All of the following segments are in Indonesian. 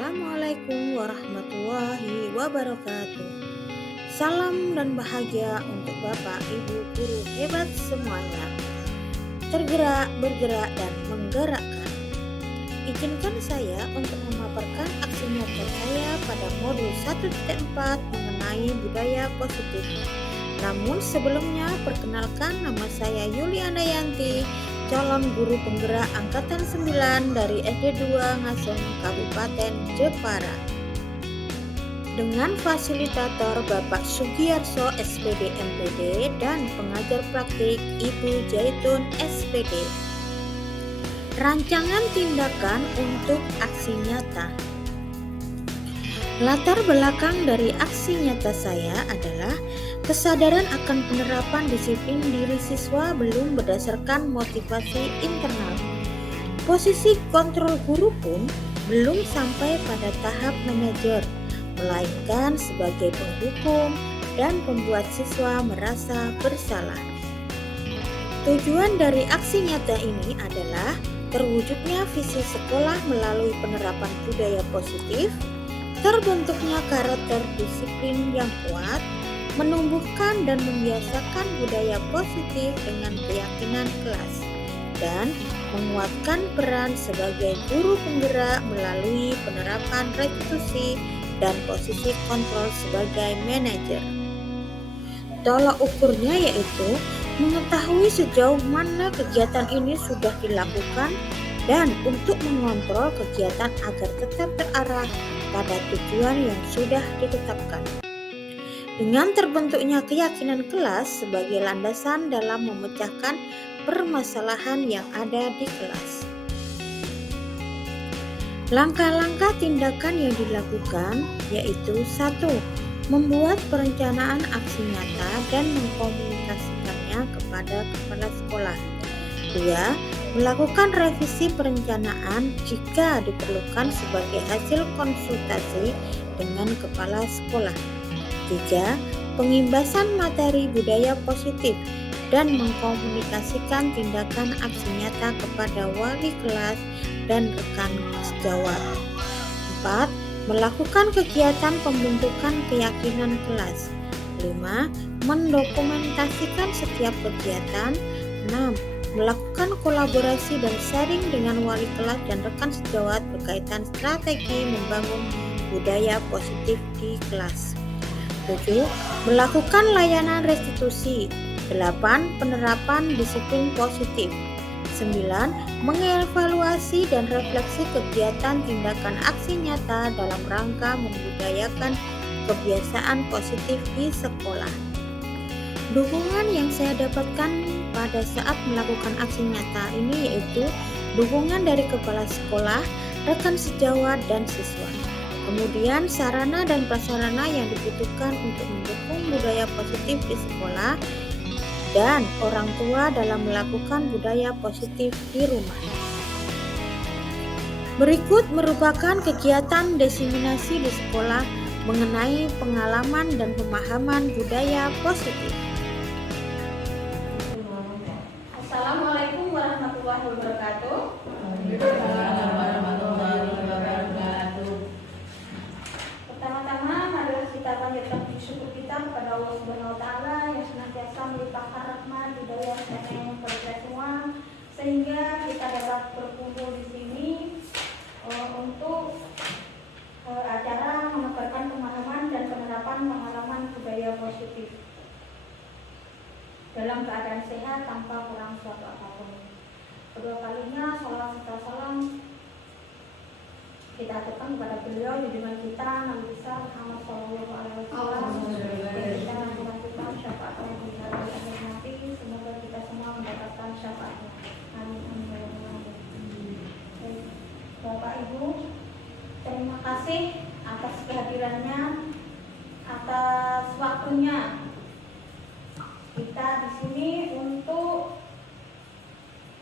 Assalamualaikum warahmatullahi wabarakatuh. Salam dan bahagia untuk Bapak Ibu guru hebat semuanya. Tergerak, bergerak, dan menggerakkan. Izinkan saya untuk memaparkan aksi nyata saya pada modul 1.4 mengenai budaya positif. Namun sebelumnya, perkenalkan, nama saya Yuli Andayanti, calon guru penggerak angkatan 9 dari SD 2 Ngasem, Kabupaten Jepara. Dengan fasilitator Bapak Sugiyarso SPD MPD dan pengajar praktik Ibu Jaitun SPD. Rancangan tindakan untuk aksi nyata. Latar belakang dari aksi nyata saya adalah kesadaran akan penerapan disiplin diri siswa belum berdasarkan motivasi internal. Posisi kontrol guru pun belum sampai pada tahap manajer, melainkan sebagai penghukum dan pembuat siswa merasa bersalah. Tujuan dari aksi nyata ini adalah terwujudnya visi sekolah melalui penerapan budaya positif, terbentuknya karakter disiplin yang kuat, menumbuhkan dan membiasakan budaya positif dengan keyakinan kelas, dan menguatkan peran sebagai guru penggerak melalui penerapan restitusi dan posisi kontrol sebagai manajer. Tolak ukurnya yaitu mengetahui sejauh mana kegiatan ini sudah dilakukan dan untuk mengontrol kegiatan agar tetap terarah pada tujuan yang sudah ditetapkan. Dengan terbentuknya keyakinan kelas sebagai landasan dalam memecahkan permasalahan yang ada di kelas. Langkah-langkah tindakan yang dilakukan yaitu 1. Membuat perencanaan aksi nyata dan mengkomunikasikannya kepada kepala sekolah. 2. Melakukan revisi perencanaan jika diperlukan sebagai hasil konsultasi dengan kepala sekolah. 3. Pengimbasan materi budaya positif dan mengkomunikasikan tindakan aksi nyata kepada wali kelas dan rekan sejawat. 4. Melakukan kegiatan pembentukan keyakinan kelas. 5. Mendokumentasikan setiap kegiatan. 6. Melakukan kolaborasi dan sharing dengan wali kelas dan rekan sejawat berkaitan strategi membangun budaya positif di kelas. 7. Melakukan layanan restitusi. 8. Penerapan disiplin positif. 9. Mengevaluasi dan refleksi kegiatan tindakan aksi nyata dalam rangka membudayakan kebiasaan positif di sekolah. Dukungan yang saya dapatkan pada saat melakukan aksi nyata ini yaitu dukungan dari kepala sekolah, rekan sejawat, dan siswa. Kemudian sarana dan prasarana yang dibutuhkan untuk mendukung budaya positif di sekolah dan orang tua dalam melakukan budaya positif di rumah. Berikut merupakan kegiatan diseminasi di sekolah mengenai pengalaman dan pemahaman budaya positif. Assalamualaikum warahmatullahi wabarakatuh. Pertama-tama marilah kita panjatkan syukur kita kepada Allah Subhanahu wa taala yang senantiasa melimpahkan rahmat, hidayah, dan yang kepada kita semua sehingga kita dapat berkumpul di sini untuk acara menebarkan pemahaman dan penerapan pengalaman budaya positif dalam keadaan sehat tanpa kurang suatu apapun. Kedua kalinya salawat serta salam kita aturkan kepada beliau junjungan kita Nabi besar Muhammad Shallallahu Alaihi Wasallam. Kita mengucapkan syafaatnya di hari akhir nanti. Semoga kita semua mendapatkan syafaatnya. Amin. Bapak Ibu, terima kasih atas kehadirannya, atas waktunya. Kita di sini untuk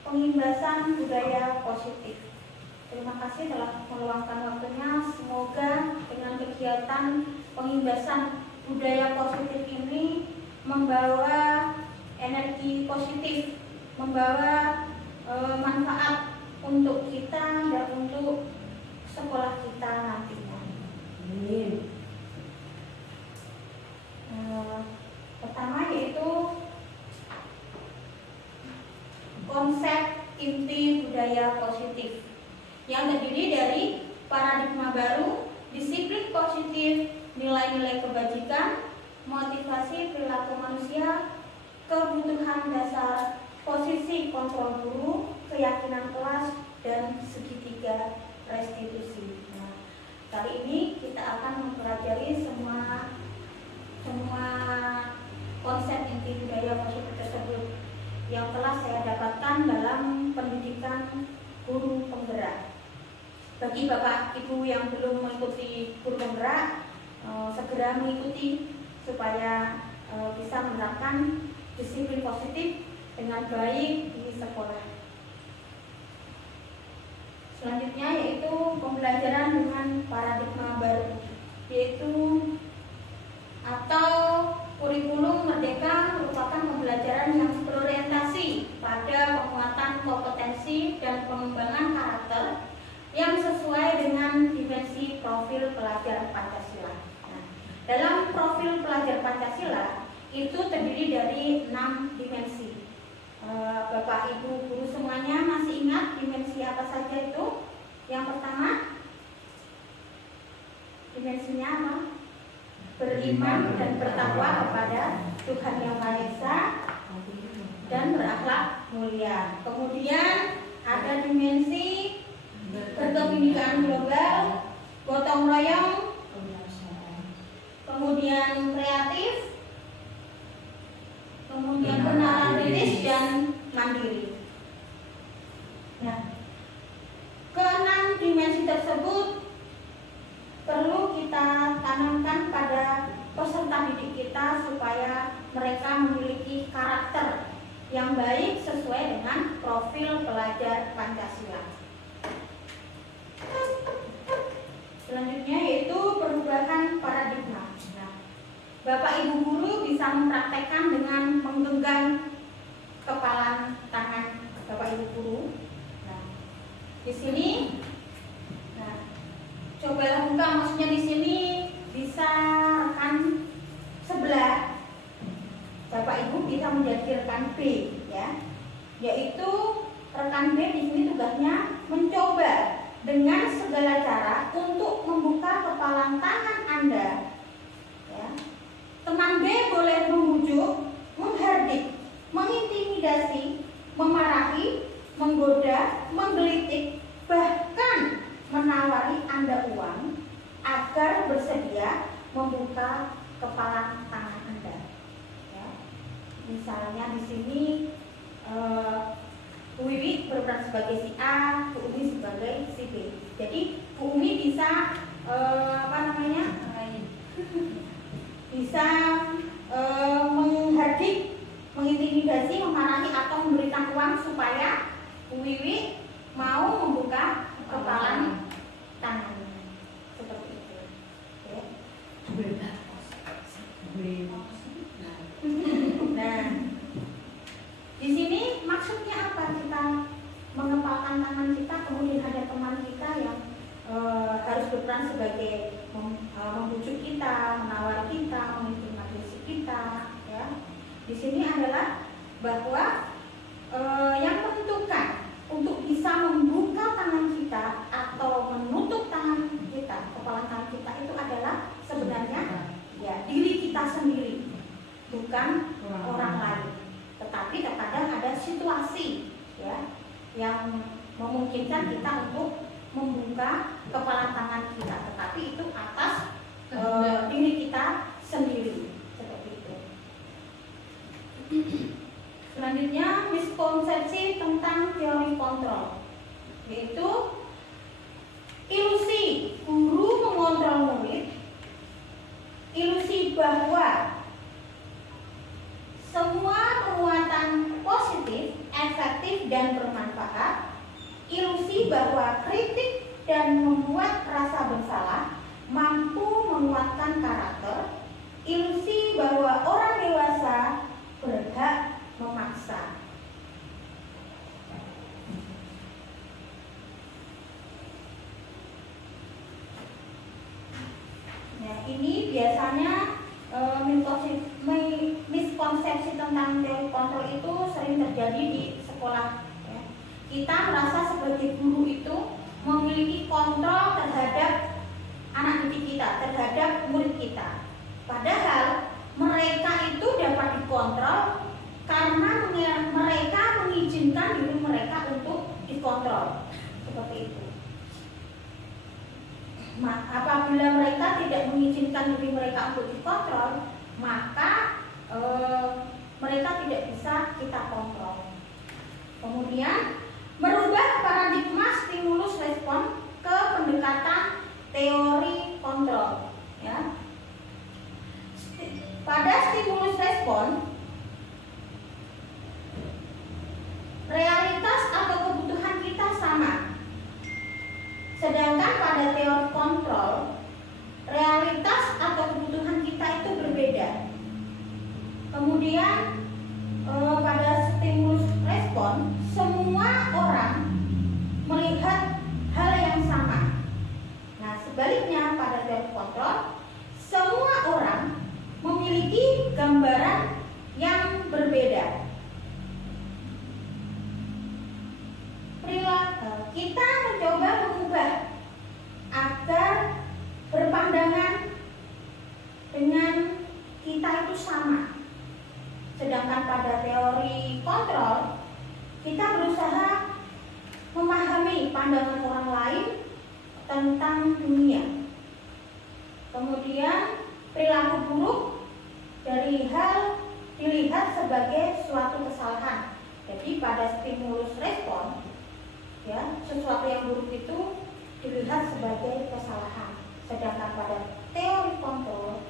pengimbasan budaya positif. Terima kasih telah meluangkan waktunya. Semoga dengan kegiatan pengimbasan budaya positif ini membawa energi positif, membawa manfaat untuk kita dan untuk sekolah kita nanti. budaya positif yang terdiri dari paradigma baru, disiplin positif, nilai-nilai kebajikan, motivasi perilaku manusia, kebutuhan dasar, posisi kontrol guru, keyakinan kelas, dan segitiga restitusi. Nah, kali ini kita akan mempelajari semua konsep inti budaya positif tersebut yang telah saya dapatkan dalam pendidikan guru penggerak. Bagi Bapak Ibu yang belum mengikuti guru penggerak, segera mengikuti supaya bisa menerapkan disiplin positif dengan baik di sekolah. Selanjutnya yaitu pembelajaran dengan paradigma baru, yaitu atau kurikulum merdeka merupakan pembelajaran yang berorientasi pada penguatan kompetensi dan pengembangan karakter yang sesuai dengan dimensi profil pelajar Pancasila. Nah, dalam profil pelajar Pancasila itu terdiri dari 6 dimensi. Bapak Ibu guru semuanya masih ingat dimensi apa saja itu? Yang pertama, dimensinya apa? Beriman dan bertakwa kepada Tuhan Yang Maha Esa dan berakhlak mulia. Kemudian ada dimensi berkebinekaan global, gotong royong, kemudian kreatif, kemudian kenalan kritis dan mandiri. Nah, keenam dimensi tersebut perlu kita tanamkan pada peserta didik kita supaya mereka memiliki karakter yang baik sesuai dengan profil pelajar Pancasila. Selanjutnya yaitu perubahan paradigma. Nah, Bapak Ibu guru bisa mempraktekkan dengan menggenggam kepalan tangan Bapak Ibu guru. Nah, di sini, coba buka, maksudnya di sini bisa rekan sebelah Bapak Ibu bisa menjadi rekan B, ya, yaitu rekan B di sini tugasnya mencoba dengan segala cara untuk membuka kepalan tangan Anda, ya. Teman B boleh membujuk, menghardik, mengintimidasi, memarahi, menggoda, menggelitik, bahkan menawari Anda uang agar bersedia membuka kepalan tangan Anda. Ya. Misalnya di sini Bu Wiwi berperan sebagai si A, Bu Umi sebagai si B. Jadi Bu Umi bisa bisa menghardik, mengintimidasi, memarahi atau memberikan uang supaya Bu Wiwi mau membuka kepalan tangannya, seperti itu. Oke. Nah, di sini maksudnya apa kita mengepalkan tangan kita, kemudian ada teman kita yang harus berperan sebagai membujuk kita, menawar kita, mengintimidasi kita, ya. Di sini adalah bahwa yang menentukan untuk bisa membuka tangan kita atau menutup tangan kita, kepala tangan kita itu adalah sebenarnya ya diri kita sendiri, bukan orang lain. Tetapi terkadang ada situasi, ya, yang memungkinkan kita untuk membuka kepala tangan kita, tetapi itu atas diri kita sendiri, seperti itu. Selanjutnya, miskonsepsi tentang teori kontrol, yaitu ilusi guru mengontrol murid, ilusi bahwa semua penguatan positif, efektif, dan bermanfaat, ilusi bahwa kritik dan membuat rasa bersalah mampu menguatkan karakter, ilusi bahwa orang dewasa berhak memaksa. Nah, ini biasanya miskonsepsi tentang teori kontrol itu sering terjadi di sekolah, ya. kita merasa sebagai guru itu memiliki kontrol terhadap anak didik kita, terhadap murid kita. Padahal mereka itu dapat dikontrol karena mereka mengizinkan diri mereka untuk dikontrol. Seperti itu. Apabila mereka tidak mengizinkan diri mereka untuk dikontrol, maka mereka tidak bisa kita kontrol. Kemudian merubah paradigma stimulus respon ke pendekatan teori kontrol. Ya. Pada stimulus respon, realitas atau kebutuhan kita sama. Sedangkan pada teori kontrol, realitas atau kebutuhan kita itu berbeda. Kemudian pada stimulus respon, semua orang melihat hal yang sama. Nah, sebaliknya pada teori kontrol, semua orang memiliki gambaran yang berbeda. Kita mencoba mengubah agar berpandangan dengan kita itu sama. Sedangkan pada teori kontrol, kita berusaha memahami pandangan orang lain tentang dunia. Kemudian perilaku buruk dari hal dilihat sebagai suatu kesalahan. Jadi pada stimulus respon, ya, sesuatu yang buruk itu dilihat sebagai kesalahan. Sedangkan pada teori kontrol,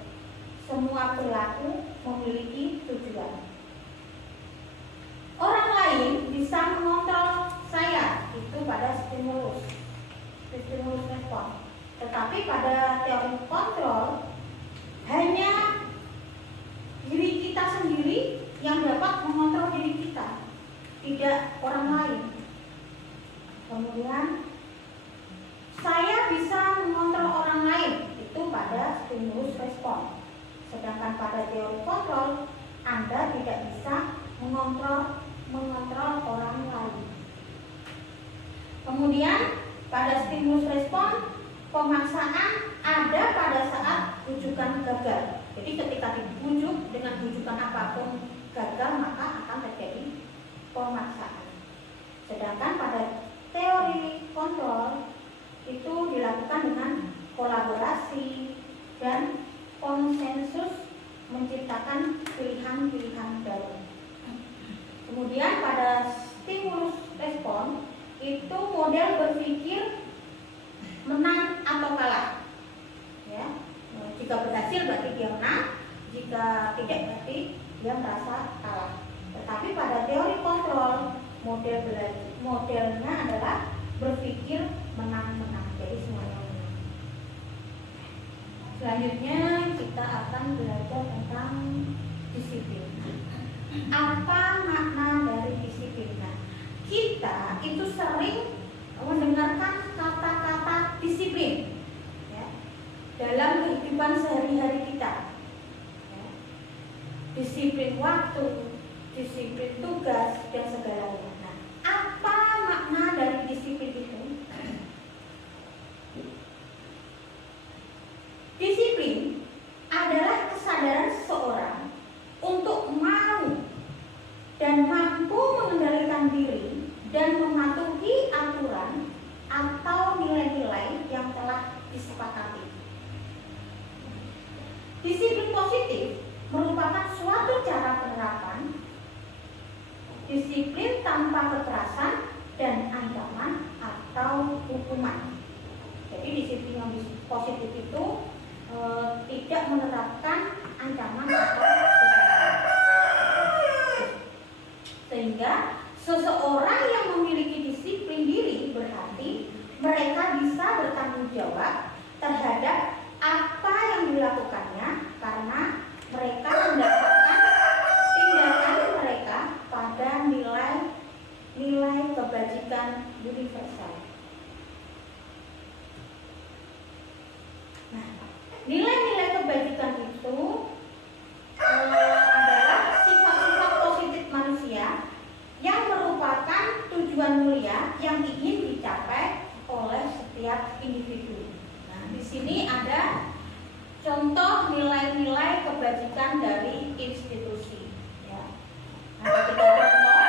semua perilaku memiliki tujuan. Orang lain bisa mengontrol saya, itu pada stimulus respon. Tetapi pada teori kontrol, hanya diri kita sendiri yang dapat mengontrol diri kita, tidak orang lain. Kemudian saya bisa mengontrol orang lain, itu pada stimulus respon. Sedangkan pada teori kontrol, Anda tidak bisa mengontrol orang lain. Kemudian pada stimulus respon, pemaksaan ada pada saat rujukan gagal. Jadi ketika dibujuk dengan rujukan apapun gagal, maka akan terjadi pemaksaan. Sedangkan pada teori kontrol itu dilakukan dengan kolaborasi dan konsensus, menciptakan pilihan-pilihan baru. Kemudian pada stimulus respon itu model berpikir menang atau kalah. Ya, jika berhasil berarti dia menang, jika tidak berarti dia merasa kalah. Tetapi pada teori kontrol, modelnya adalah berpikir menang-menang, jadi semuanya menang. Selanjutnya kita akan belajar tentang disiplin. Apa makna dari disiplin? Nah, kita itu sering mendengarkan kata-kata disiplin, ya, dalam kehidupan sehari-hari kita. Ya. Disiplin waktu, disiplin tugas, dan segalanya. Nah, apa makna dari disiplin itu? Disiplin adalah kesadaran seseorang untuk mau dan mampu mengendalikan diri dan mematuhi aturan atau nilai-nilai yang telah disepakati. Disiplin positif merupakan suatu cara penerapan disiplin tanpa kekerasan dan ancaman atau hukuman. Jadi disiplin yang positif itu tidak menerapkan ancaman atau hukuman. Sehingga seseorang yang memiliki disiplin diri berarti mereka bisa bertanggung jawab terhadap apa yang dilakukannya karena mereka mendasarkan tindakan mereka pada nilai kebajikan universal. Nah, nilai-nilai kebajikan itu adalah sifat-sifat positif manusia yang merupakan tujuan mulia contoh nilai-nilai kebajikan dari institusi. Ya. Ada 3 contoh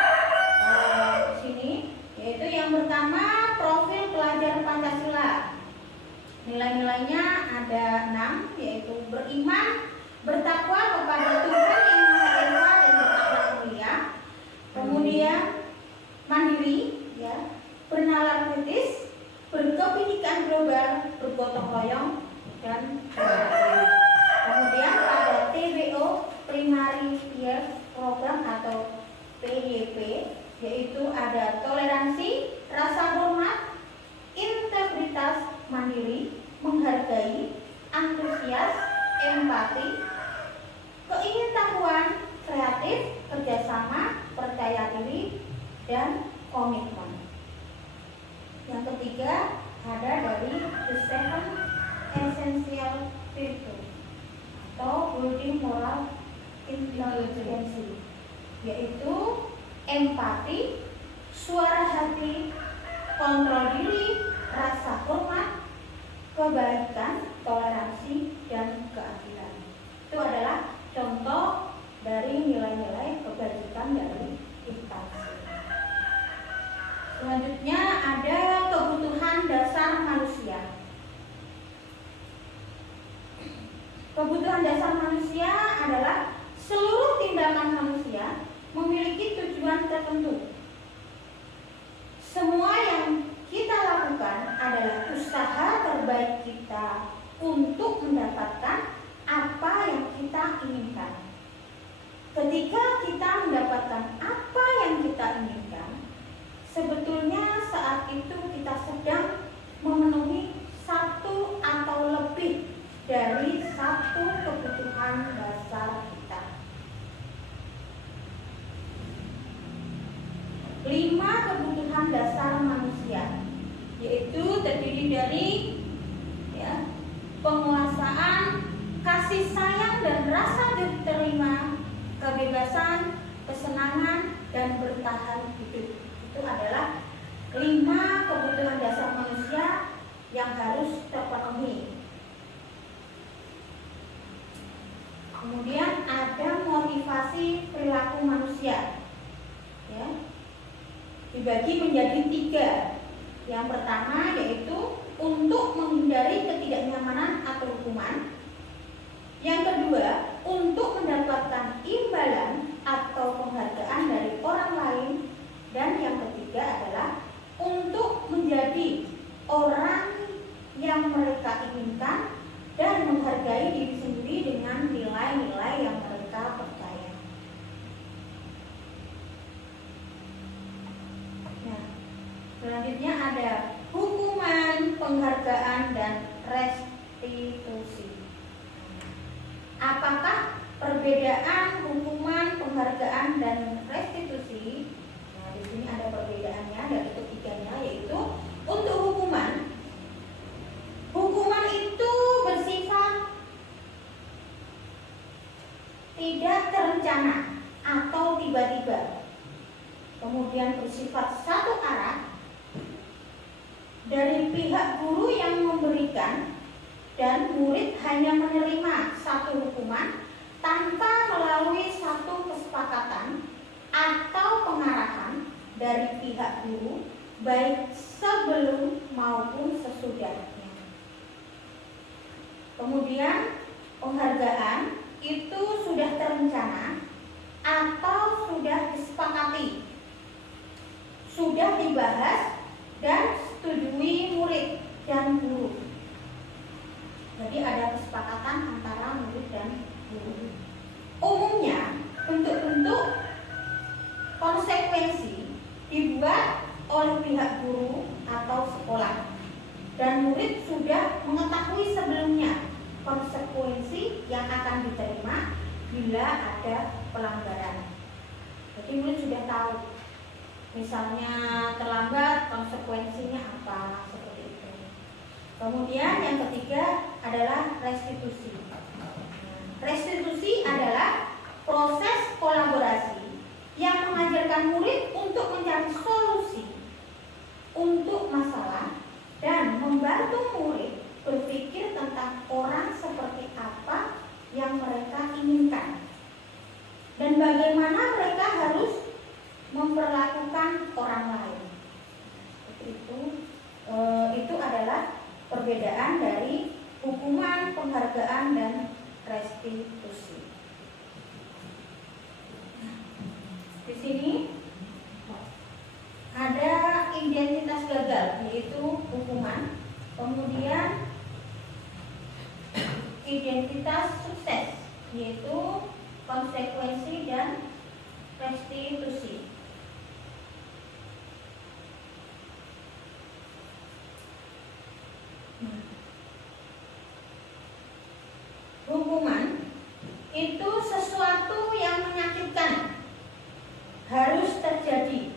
di sini, yaitu yang pertama profil pelajar Pancasila. Nilai-nilainya ada 6, yaitu beriman, bertakwa kepada Tuhan Yang Maha Esa dan berakhlak mulia. Kemudian mandiri, ya, bernalar kritis, berkebinekaan global, bergotong royong, dan berbahagia. Kemudian pada TWO Primary Year Program atau PYP, yaitu ada toleransi, rasa hormat, integritas, mandiri, menghargai, antusias, empati, keingintahuan, kreatif, kerjasama, percaya diri, dan komitmen. Yang ketiga ada dari The Seven Essential Virtues atau Building Moral Intelligence, yaitu empati, suara hati, kontrol diri, rasa hormat, kebaikan, toleransi, dan keadilan. Itu adalah contoh dari nilai-nilai kebajikan dari instansi. Selanjutnya ada kebutuhan dasar manusia. Kebutuhan dasar manusia adalah seluruh tindakan manusia memiliki tujuan tertentu. Semua yang kita lakukan adalah usaha terbaik kita untuk mendapatkan apa yang kita inginkan. Ketika kita mendapatkan apa yang kita inginkan, sebetulnya saat itu kita sedang memenuhi satu atau lebih dari satu kebutuhan dasar kita. 5 kebutuhan dasar manusia, yaitu terdiri dari penguasaan, kasih sayang dan rasa diterima, kebebasan, kesenangan, dan bertahan hidup. Itu adalah 5 kebutuhan dasar manusia yang harus terpenuhi. Kemudian ada motivasi perilaku manusia, ya, dibagi menjadi 3. Yang pertama yaitu untuk menghindari ketidaknyamanan atau hukuman. Yang kedua, untuk mendapatkan imbalan atau penghargaan dari orang lain. Dan yang ketiga adalah untuk menjadi orang yang mereka inginkan dan menghargai diri sendiri dengan nilai-nilai yang mereka percaya. Nah, selanjutnya ada hukuman, penghargaan, dan restitusi. Apakah perbedaan hukuman, penghargaan, dan restitusi? Nah, di sini ada perbedaannya dari ketiganya, yaitu untuk hukuman itu bersifat tidak terencana atau tiba-tiba, kemudian bersifat satu arah dari pihak guru yang memberikan, dan murid hanya menerima satu hukuman tanpa melalui satu kesepakatan atau pengarahan dari pihak guru, baik sebelum maupun sesudahnya. Kemudian penghargaan itu sudah terencana atau sudah disepakati, sudah dibahas dan setujui murid dan guru. Jadi ada kesepakatan antara murid dan guru. Umumnya bentuk-bentuk konsekuensi dibuat oleh pihak guru atau sekolah, dan murid sudah mengetahui sebelumnya konsekuensi yang akan diterima bila ada pelanggaran. Jadi murid sudah tahu, misalnya terlambat konsekuensinya apa, seperti itu. Kemudian yang ketiga adalah restitusi. Restitusi adalah proses kolaborasi yang mengajarkan murid untuk mencari solusi untuk masalah dan membantu murid berpikir tentang orang seperti apa penghargaan dan restitusi. Di sini ada identitas gagal, yaitu hukuman, kemudian identitas sukses, yaitu konsekuensi dan restitusi. Hukuman itu sesuatu yang menyakitkan, harus terjadi.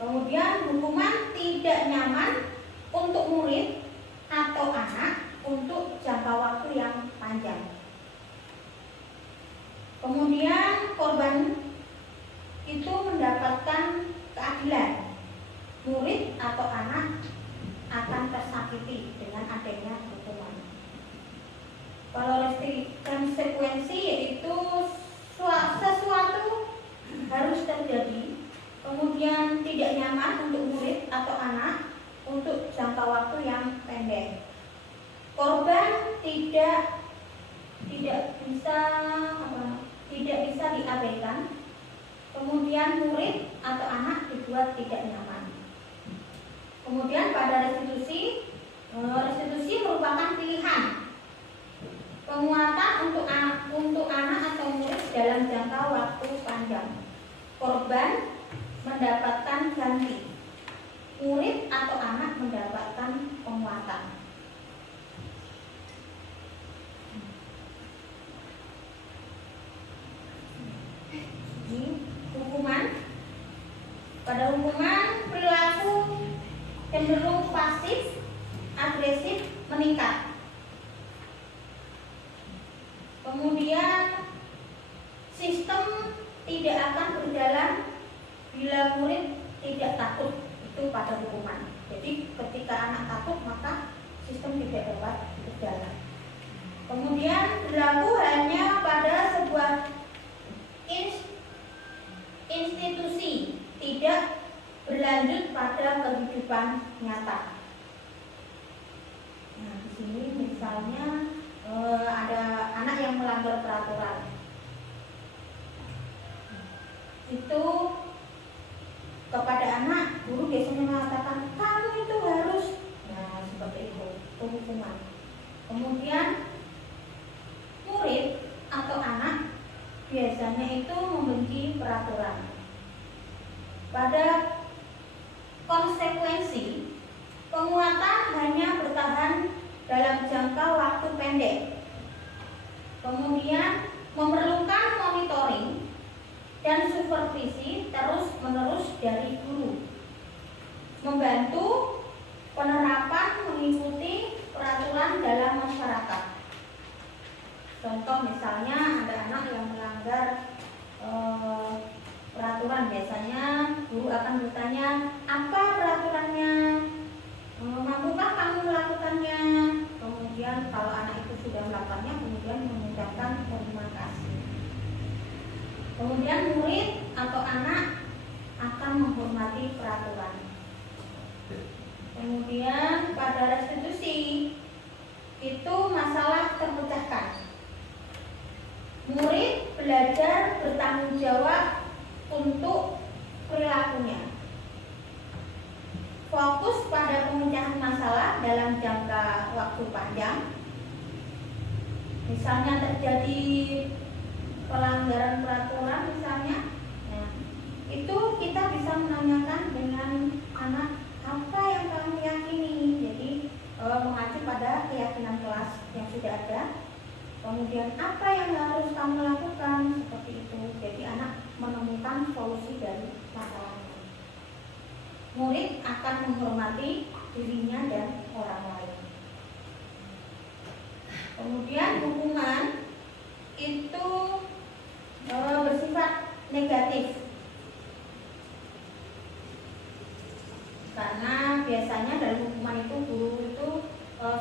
Kemudian hukuman tidak nyaman untuk murid atau anak untuk jangka waktu yang panjang. Kemudian korban itu mendapatkan keadilan. Murid atau anak akan tersakiti dengan adanya hukuman. Kalau konsekuensi yaitu sesuatu harus terjadi, kemudian tidak nyaman untuk murid atau anak untuk jangka waktu yang pendek. Korban tidak bisa diabaikan, kemudian murid atau anak dibuat tidak nyaman. Kemudian pada restitusi merupakan pilihan penguatan untuk anak atau murid dalam jangka waktu panjang. Korban mendapatkan ganti, murid atau anak mendapatkan penguatan. Hukuman. Pada hukuman, perilaku cenderung pasif, agresif meningkat. Kemudian sistem tidak akan berjalan bila murid tidak takut, itu pada hukuman. Jadi ketika anak takut maka sistem tidak dapat berjalan. Kemudian berlaku hanya pada sebuah institusi, tidak berlanjut pada kehidupan nyata. Nah, di sini misalnya ada anak yang melanggar peraturan. Itu kepada anak, guru biasanya mengatakan kamu itu harus, nah seperti itu hukuman. Kemudian murid atau anak biasanya itu membenci peraturan. Pada konsekuensi, penguatan hanya bertahan dalam jangka waktu pendek. Kemudian memerlukan monitoring dan supervisi terus-menerus dari guru. Membantu penerapan mengikuti peraturan dalam masyarakat. Contoh misalnya ada anak yang melanggar peraturan, biasanya guru akan bertanya, apa peraturannya? Mampukah kamu melakukannya? Kemudian kalau anak itu sudah melakukannya, kemudian mengucapkan terima kasih. Kemudian murid atau anak akan menghormati peraturan. Kemudian pada restitusi itu masalah terpecahkan. Murid belajar bertanggung jawab untuk perilakunya. Fokus pada pemecahan masalah dalam jangka waktu panjang. Misalnya terjadi pelanggaran peraturan misalnya, nah, itu kita bisa menanyakan dengan anak, apa yang kamu yakini. Jadi mengacu pada keyakinan kelas yang sudah ada. Kemudian apa yang harus kamu lakukan, seperti itu. Jadi anak menemukan solusi dari masalahnya. Murid akan menghormati dirinya dan orang lain. Kemudian hukuman itu bersifat negatif, karena biasanya dalam hukuman itu guru itu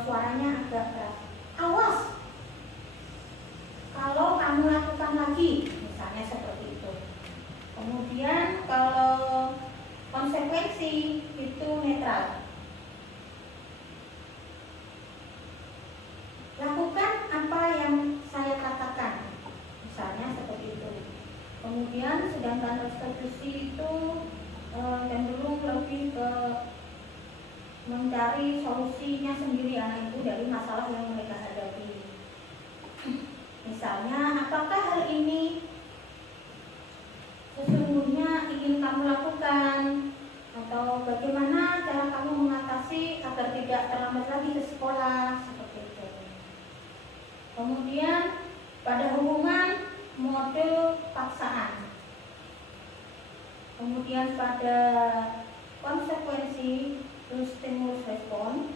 suaranya agak keras. Awas, kalau kamu lakukan lagi, misalnya seperti itu. Kemudian kalau konsekuensi itu netral. Lakukan apa Kemudian pada hukuman mode paksaan. Kemudian pada konsekuensi stimulus respon,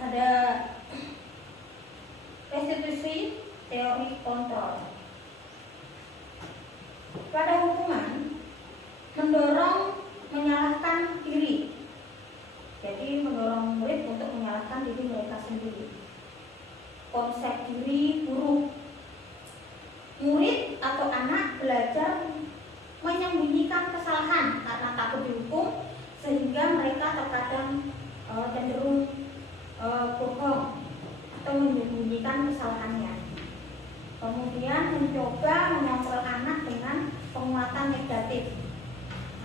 ada restitusi teori kontrol. Pada hukuman mendorong menyalahkan diri, jadi mendorong murid untuk menyalahkan diri mereka sendiri. Konsep diri buruk, murid atau anak belajar menyembunyikan kesalahan karena takut dihukum, sehingga mereka terkadang cenderung bohong atau menyembunyikan kesalahannya. Kemudian mencoba mengontrol anak dengan penguatan negatif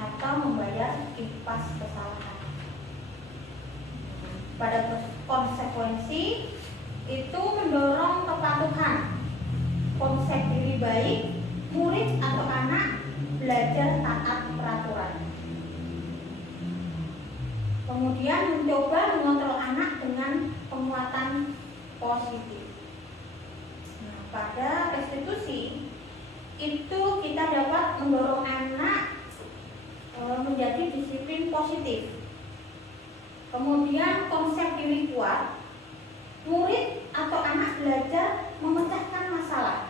atau membayar impas kesalahan. Pada konsekuensi itu mendorong kepatuhan, konsep diri baik, murid atau anak belajar taat peraturan. Kemudian mencoba mengontrol anak dengan penguatan positif. Nah, pada restitusi itu kita dapat mendorong anak menjadi disiplin positif. Kemudian konsep diri kuat, murid atau anak belajar memecahkan masalah.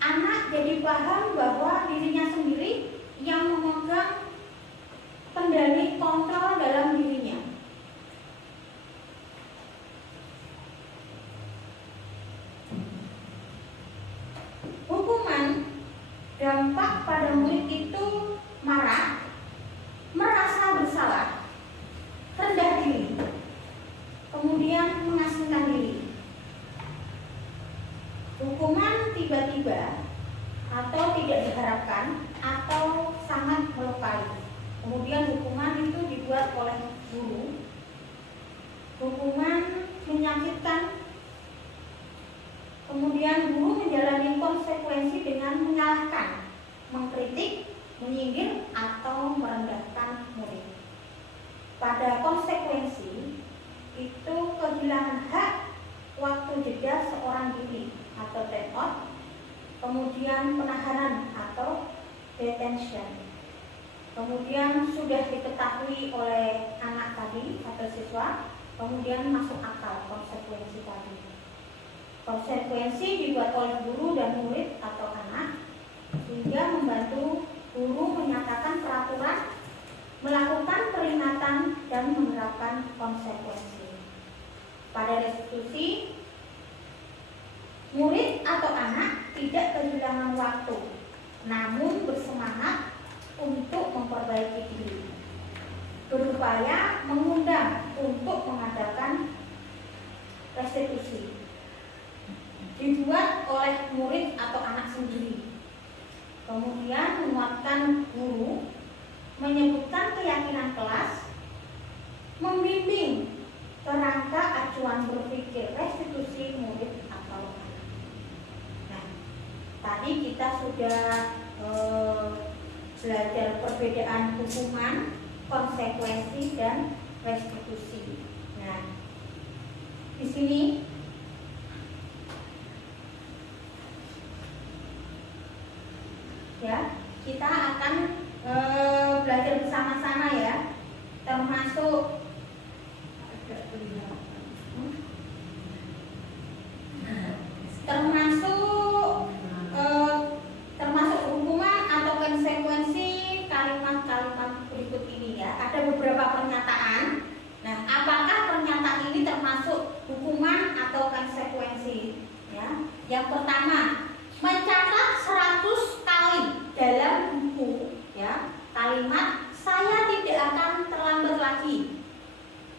Anak jadi paham bahwa dirinya sendiri yang memegang kendali kontrol dalam dirinya. Hukuman dampak pada murid itu marah, merasa bersalah, rendah diri, kemudian mengasingkan diri. Hukuman tiba-tiba atau tidak diharapkan atau sangat melukai. Kemudian hukuman itu dibuat oleh guru. Hukuman menyakitkan. Kemudian guru menjalani konsekuensi dengan menyalahkan, mengkritik, menyindir atau merendahkan murid. Pada konsekuensi itu kehilangan hak waktu jeda seorang diri atau time out, kemudian penahanan atau detention. Kemudian sudah diketahui oleh anak tadi atau siswa, kemudian masuk akal konsekuensi tadi. Konsekuensi dibuat oleh guru dan murid atau anak sehingga membantu guru menyatakan peraturan, melakukan peringatan dan menerapkan konsekuensi. Pada restitusi, murid atau anak tidak kehilangan waktu, namun bersemangat untuk memperbaiki diri, berupaya mengundang untuk mengadakan restitusi, dibuat oleh murid atau anak sendiri. Kemudian menguatkan guru, menyebutkan keyakinan kelas, membimbing kerangka acuan berpikir restitusi murid atau anak. Nah, tadi kita sudah belajar perbedaan hukuman, konsekuensi, dan restitusi. Nah, di sini ya kita akan belajar bersama-sama ya, termasuk hukuman atau konsekuensi kalimat-kalimat berikut ini ya. Ada beberapa pernyataan. Nah, apakah pernyataan ini termasuk hukuman atau konsekuensi? Ya. Yang pertama, mencatat 100 kali dalam buku ya kalimat "saya tidak akan terlambat lagi".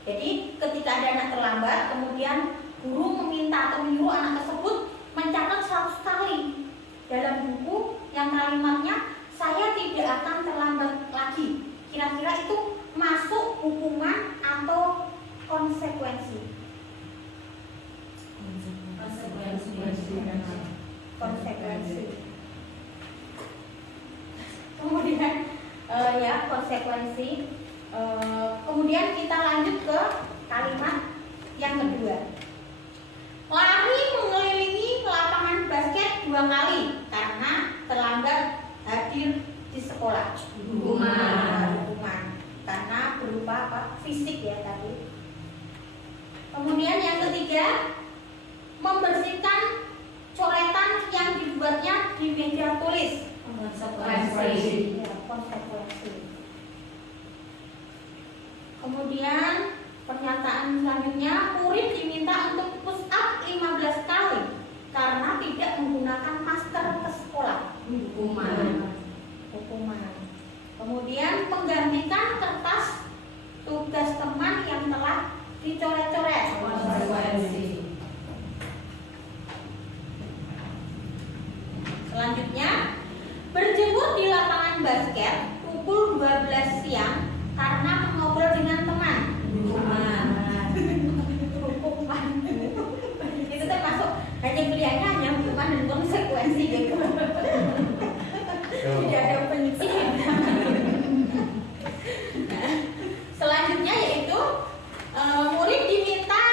Jadi ketika ada anak terlambat, kemudian guru meminta atau menyuruh anak tersebut mencatat 100 kali dalam buku yang kalimatnya "saya tidak akan terlambat lagi". Kira-kira itu masuk hukuman atau konsekuensi? Konsekuensi. Kemudian ya konsekuensi. Kemudian kita lanjut ke kalimat yang kedua. Kemudian yang ketiga, membersihkan coretan yang dibuatnya di meja tulis. Konsekuensi. Ya, konsekuensi. Kemudian pernyataan selanjutnya, murid diminta untuk push up 15 kali karena tidak menggunakan masker ke sekolah. Hukuman. Kemudian menggantikan kertas tugas teman yang telah dicoret-coret. Konsekuensi. Selanjutnya, berjemur di lapangan basket pukul 12 siang karena mengobrol dengan teman. Hukuman. Hukuman. Itu termasuk hanya pilihannya hanya hukuman dan konsekuensi gitu. Tidak ada penyisihan. Selanjutnya yaitu murid diminta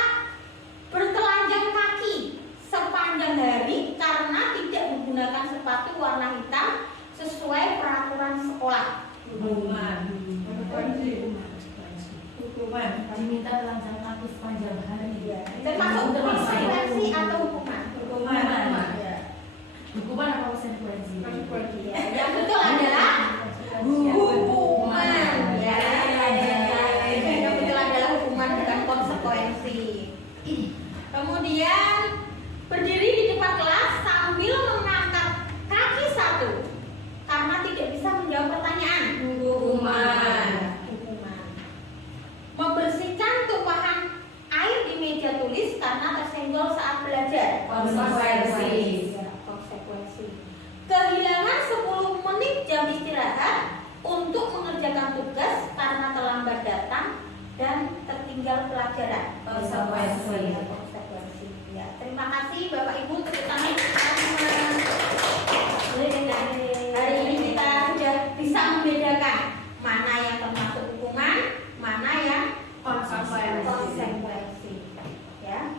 bertelanjang kaki sepanjang hari karena tidak menggunakan sepatu warna hitam sesuai peraturan sekolah. Hukuman. Diminta telanjang kaki sepanjang hari. Termasuk konsekuensi atau hukuman? Hukuman apa konsekuensi? Ya, yang betul adalah hukuman. Ya, yang betul adalah hukuman bukan konsekuensi. Kemudian berdiri di depan kelas sambil mengangkat kaki satu karena tidak bisa menjawab pertanyaan. Hukuman. Membersihkan tumpahan air di meja tulis karena tersenggol saat belajar. Konsekuensi. Konsekuensi. Kehilangan 10 menit jam istirahat untuk mengerjakan tugas karena terlambat datang dan tertinggal pelajaran. Konsekuensi. Konsekuensi. Ya, terima kasih Bapak Ibu, tepuk tangan hari ini kita sudah bisa membedakan mana yang termasuk hukuman, mana yang konsekuensi. Ya.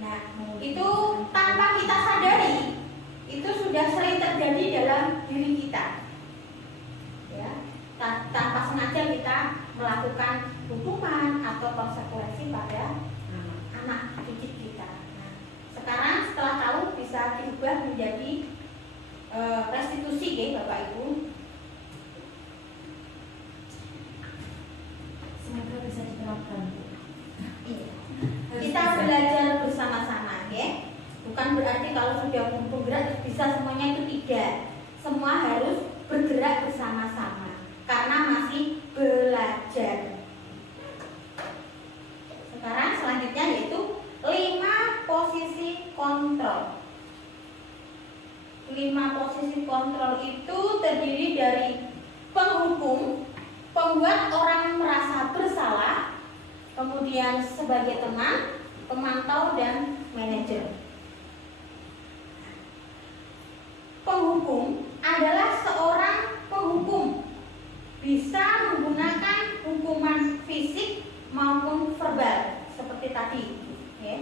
Nah, itu tanpa kita sadari itu sudah sering terjadi dalam diri kita. Ya. Tanpa sengaja kita melakukan hukuman atau konsekuensi pada anak didik kita. Nah, sekarang setelah tahu bisa diubah menjadi restitusi ya Bapak Ibu. Semoga bisa diterapkan. Iya. Kita belajar bersama-sama ya. Bukan berarti kalau sudah bergerak bisa semuanya, itu tidak. Semua harus bergerak bersama-sama karena masih belajar. Sekarang selanjutnya yaitu 5 posisi kontrol. 5 posisi kontrol itu terdiri dari penghukum, pembuat orang merasa bersalah, kemudian sebagai teman, pemantau, dan manajer. Penghukum adalah seorang penghukum, bisa menggunakan hukuman fisik maupun verbal seperti tadi ya.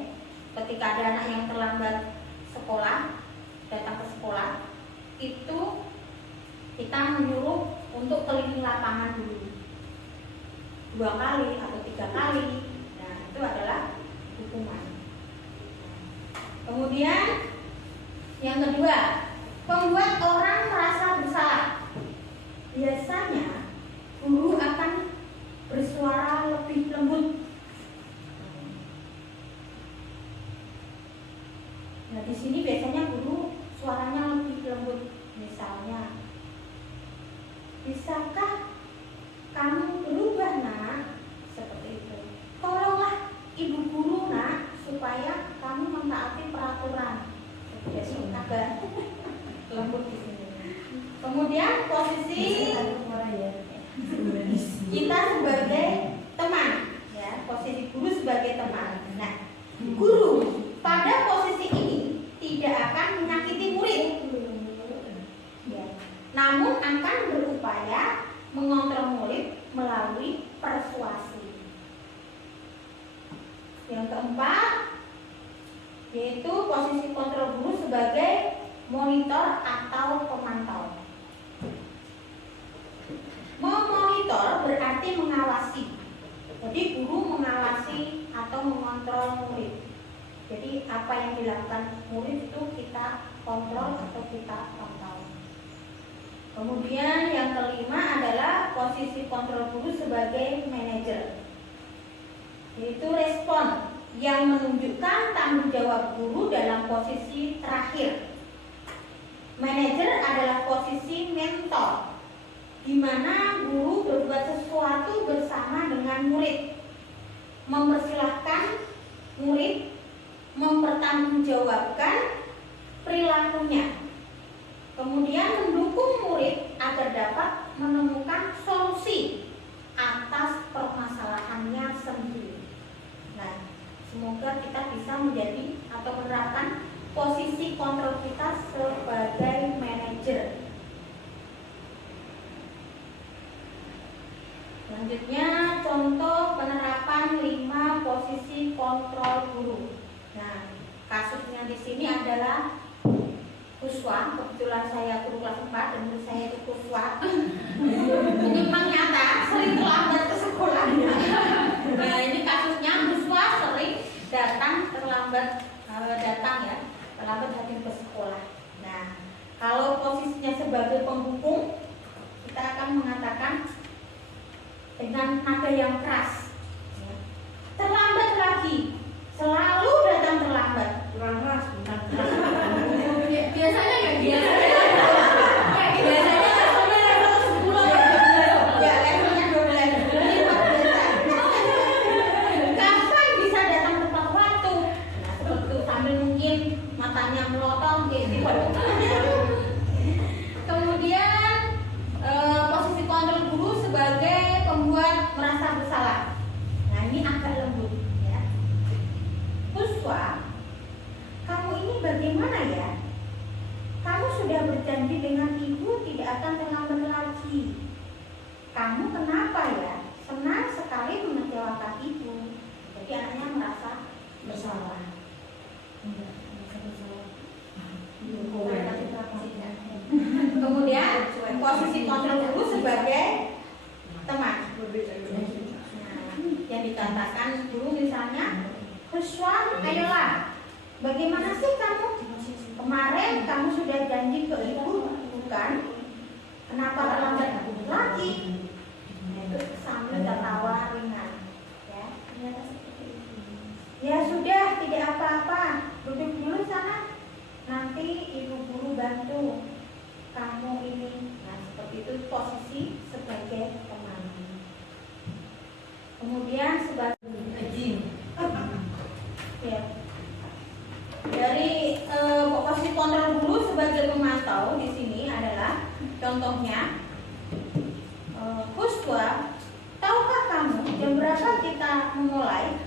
Ketika ada anak yang terlambat sekolah, datang ke sekolah, itu kita menyuruh untuk keliling lapangan dulu 2 kali atau 3 kali. Nah, itu adalah hukuman. Kemudian yang kedua, membuat orang merasa bersalah. Biasanya guru akan bersuara lebih lembut. Nah, di sini biasanya guru suaranya lebih lembut. Misalnya, bisakah kamu berubah nak? Seperti itu. Tolonglah ibu guru nak supaya kamu mentaati peraturan. Jadi agak lembut di sini. Kemudian posisi kita sebagai teman, ya, posisi guru sebagai teman. Nah, guru pada posisi ini tidak akan menyakiti murid, ya, namun akan berupaya mengontrol murid melalui persuasi. Yang keempat yaitu posisi kontrol guru sebagai monitor atau pemantau. Memonitor berarti mengawasi. Jadi guru mengawasi atau mengontrol mengontrol murid. Jadi apa yang dilakukan murid itu kita kontrol atau kita pantau. Kemudian yang kelima adalah posisi kontrol guru sebagai manajer, yaitu respon yang menunjukkan tanggung jawab guru dalam posisi terakhir. Manajer adalah posisi mentor, di mana guru berbuat sesuatu bersama dengan murid, mempersilahkan murid mempertanggungjawabkan perilakunya, kemudian mendukung murid agar dapat menemukan solusi atas permasalahannya sendiri. Nah, semoga kita bisa menjadi atau menerapkan posisi kontrol kita sebagai manajer. Selanjutnya, contoh penerapan 5 posisi kontrol guru. Nah, kasusnya di sini adalah Kuswa. Kebetulan saya guru kelas 4 dan menurut saya itu Kuswa. Ini memang nyata, sering terlambat ke sekolahnya. Nah, ini kasusnya Kuswa sering terlambat hadir ke sekolah. Nah, kalau posisinya sebagai penghukum, kita akan mengatakan dengan nada yang keras, terlambat lagi, selalu datang terlambat. Biasanya nggak biasa. Biasanya levelnya level 10 ya levelnya 12. Kapan bisa datang tepat waktu? Nah, seperti itu, sambil mungkin matanya melotong gitu. Kemudian posisi kontrol guru sebagai pembuat merasa bersalah. Nah, ini agak lembut ya. Puswa, kamu ini bagaimana ya? Kamu sudah berjanji dengan ibu tidak akan terlambat lagi. Kamu kenapa ya? Senang sekali mengecewakan ibu. Jadi anaknya merasa bersalah. Kemudian posisi kontrol guru sebagai teman. Nah, yang dikatakan guru misalnya, Kuswa, ayolah, bagaimana sih kamu? Kemarin kamu sudah janji ke ibu, bukan? Kenapa terlambat lagi? Itu sambil tertawa ringan. Ya sudah, tidak apa-apa. Duduk dulu sana. Nanti ibu guru bantu kamu ini. Nah, seperti itu posisi sebagai teman. Kemudian sebagai ya. Dari posisi kontrol guru sebagai pemantau di sini adalah contohnya, Kuswa, tahukah kamu jam berapa kita memulai?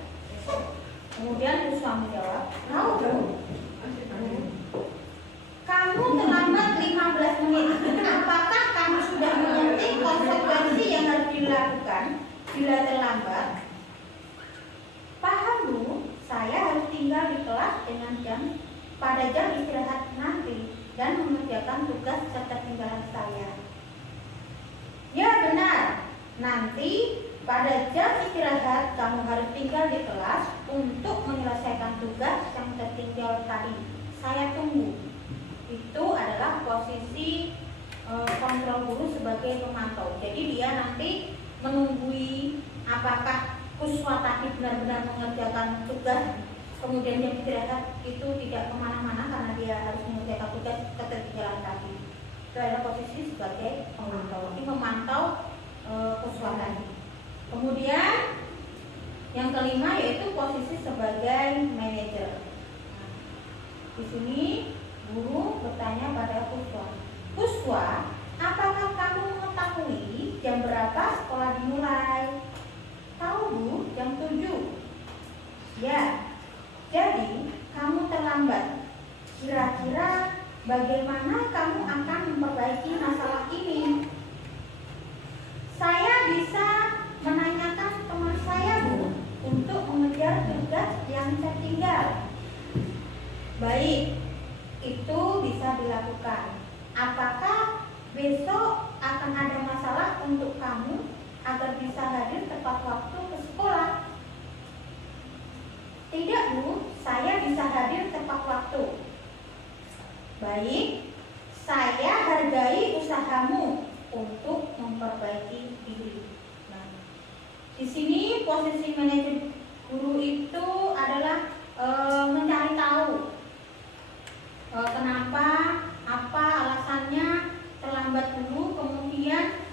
Kemudian Kuswa menjawab, tahu. Kamu terlambat 15 menit. Apakah kamu sudah mengerti konsekuensi yang harus dilakukan bila terlambat? Paham, Bu. Saya harus tinggal di kelas dengan pada jam istirahat nanti dan mengerjakan tugas ketertinggalan saya. Ya benar. Nanti pada jam istirahat kamu harus tinggal di kelas untuk menyelesaikan tugas yang tertinggal tadi. Saya tunggu. Itu adalah posisi kontrol guru sebagai pemantau. Jadi dia nanti menunggui apakah Kuswa tadi benar-benar mengerjakan tugas, kemudian dia istirahat itu tidak kemana-mana karena dia harus mengerjakan tugas ketertinggalan tadi. Itu adalah posisi sebagai pemantau. Ini memantau Kuswa tadi. Kemudian yang kelima yaitu posisi sebagai manajer. Di sini guru bertanya pada Kuswa, Kuswa, apakah kamu mengetahui jam berapa sekolah dimulai? Tahu, Bu, jam 7. Ya, jadi kamu terlambat. Kira-kira bagaimana kamu akan memperbaiki masalah ini? Saya bisa menanyakan teman saya, Bu, untuk mengejar tugas yang tertinggal. Baik, itu bisa dilakukan. Apakah besok akan ada masalah untuk kamu agar bisa hadir tepat waktu ke sekolah? Iya Bu, saya bisa hadir tepat waktu. Baik, saya hargai usahamu untuk memperbaiki diri. Nah, di sini posisi manajer guru itu adalah mencari tahu kenapa, apa alasannya terlambat dulu, kemudian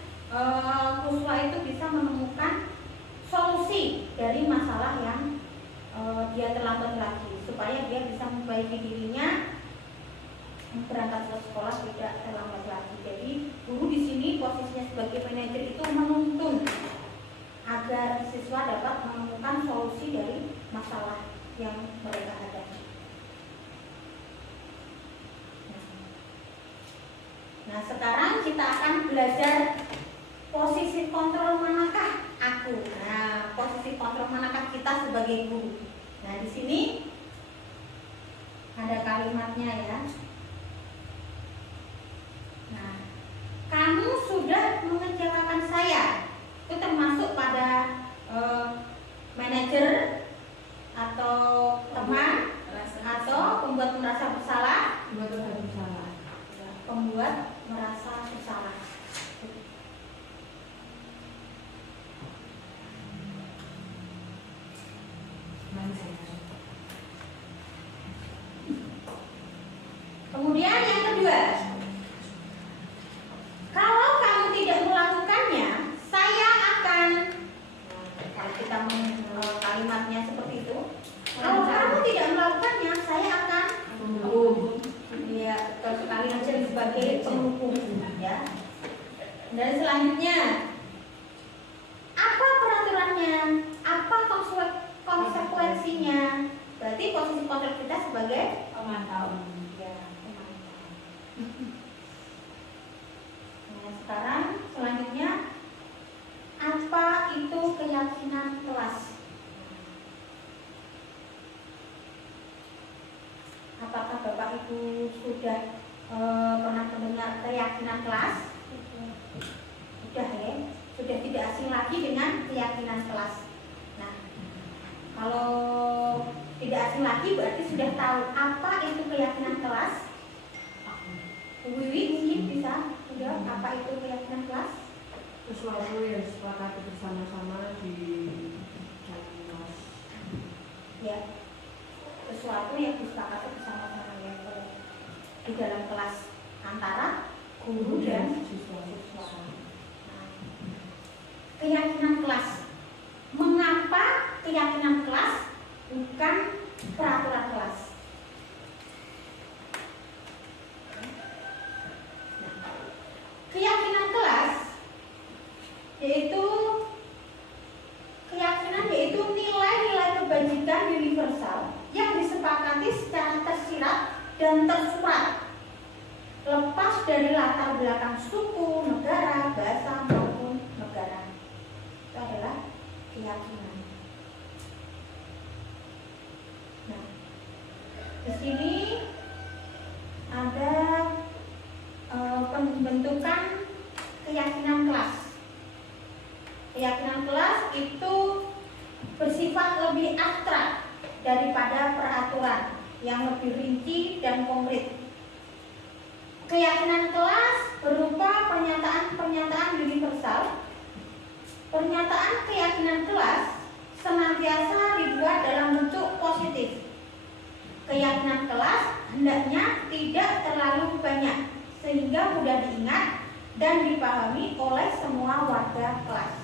Kuswa itu bisa menemukan solusi dari masalah yang dia terlambat lagi, supaya dia bisa memperbaiki dirinya, berangkat ke sekolah tidak terlambat lagi. Jadi guru di sini posisinya sebagai manajer itu menuntun agar siswa dapat menemukan solusi dari masalah yang mereka hadapi. Nah, sekarang kita akan belajar posisi kontrol manakah aku. Nah, posisi kontrol manakah kita sebagai guru. Nah, di sini ada kalimatnya ya. Nah, kamu sudah mengecewakan saya. Itu termasuk pada manajer atau teman atau pembuat merasa bersalah. Pembuat merasa bersalah. Kemudian yang kedua, kalau kamu tidak melakukannya, saya akan, kalau kita kalimatnya seperti itu, kalau kamu tidak melakukannya, saya akan ya, sekali menjadi sebagai penghukum ya. Dan selanjutnya, apa peraturannya, apa konsekuensinya? Berarti posisi kontrol kita sebagai Pemantau. ya, pemantau. Nah, sekarang selanjutnya, apa itu keyakinan kelas? Apakah Bapak Ibu sudah pernah mendengar keyakinan kelas? Sudah ya, sudah tidak asing lagi dengan keyakinan kelas. Nah, kalau tidak asing lagi berarti sudah tahu apa itu keyakinan kelas. Bu Wiwi mungkin bisa menjawab apa itu keyakinan kelas? Sesuatu yang disepakati bersama-sama di kelas. Ya, sesuatu yang disepakati bersama-sama ya, di dalam kelas antara guru dan siswa. Nah, keyakinan kelas. Mengapa keyakinan kelas bukan peraturan kelas? Nah, keyakinan kelas yaitu nilai-nilai kebajikan universal yang disepakati secara tersirat dan tersurat, lepas dari latar belakang suku, negara, bahasa maupun negara. Itu adalah keyakinan. Nah, di sini ada pembentukan keyakinan kelas. Keyakinan kelas itu bersifat lebih abstrak daripada peraturan yang lebih rinci dan konkret. Keyakinan kelas berupa pernyataan-pernyataan universal. Pernyataan keyakinan kelas senantiasa dibuat dalam bentuk positif. Keyakinan kelas hendaknya tidak terlalu banyak sehingga mudah diingat dan dipahami oleh semua warga kelas.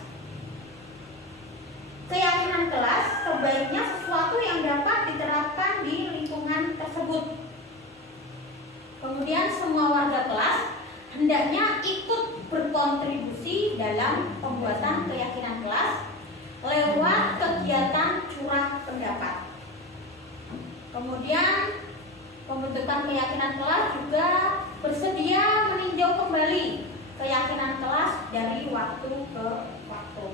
Keyakinan kelas sebaiknya sesuatu yang dapat diterapkan di lingkungan tersebut. Kemudian semua warga kelas hendaknya ikut berkontribusi dalam pembuatan keyakinan kelas lewat kegiatan curah pendapat. Kemudian pembentukan keyakinan kelas juga bersedia meninjau kembali keyakinan kelas dari waktu ke waktu.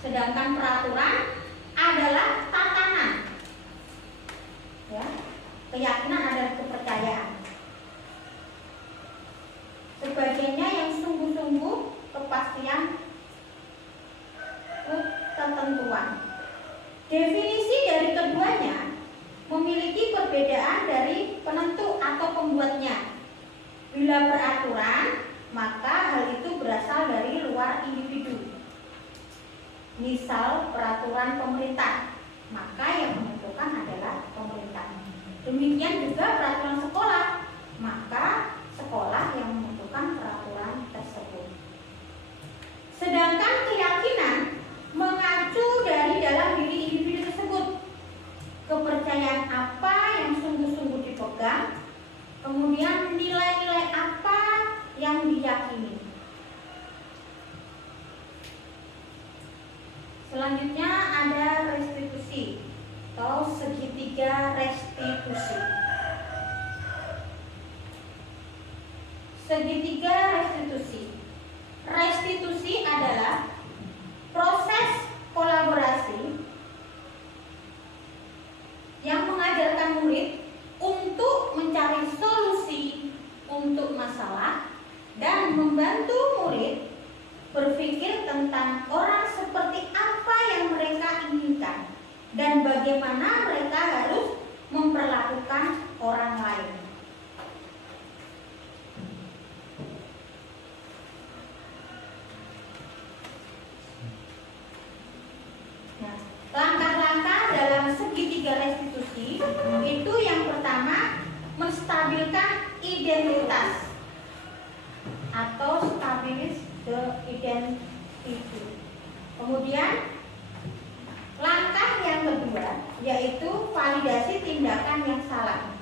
Sedangkan peraturan adalah tatanan. Ya, keyakinan adalah kepercayaan. Sebagainya yang sungguh-sungguh, kepastian pembuatnya. Bila beraturan, maka hal itu berasal dari luar individu. Misal peraturan pemerintah, maka yang menentukan adalah pemerintah. Demikian juga peraturan sekolah, maka sekolah yang menentukan peraturan tersebut. Sedangkan keyakinan mengacu dari dalam diri individu tersebut. Kepercayaan apa yang sungguh-sungguh dipegang, kemudian nilai-nilai apa yang diyakini. Selanjutnya ada restitusi atau segitiga restitusi. Segitiga restitusi. Restitusi adalah proses kolaborasi yang mengajarkan murid untuk mencari solusi untuk masalah dan membantu murid berpikir tentang orang seperti apa yang mereka inginkan dan bagaimana mereka harus memperlakukan orang lain. Nah, langkah-langkah dalam segitiga restitusi itu yang pertama menstabilkan identitas atau stabilis the identity. Kemudian langkah yang kedua yaitu validasi tindakan yang salah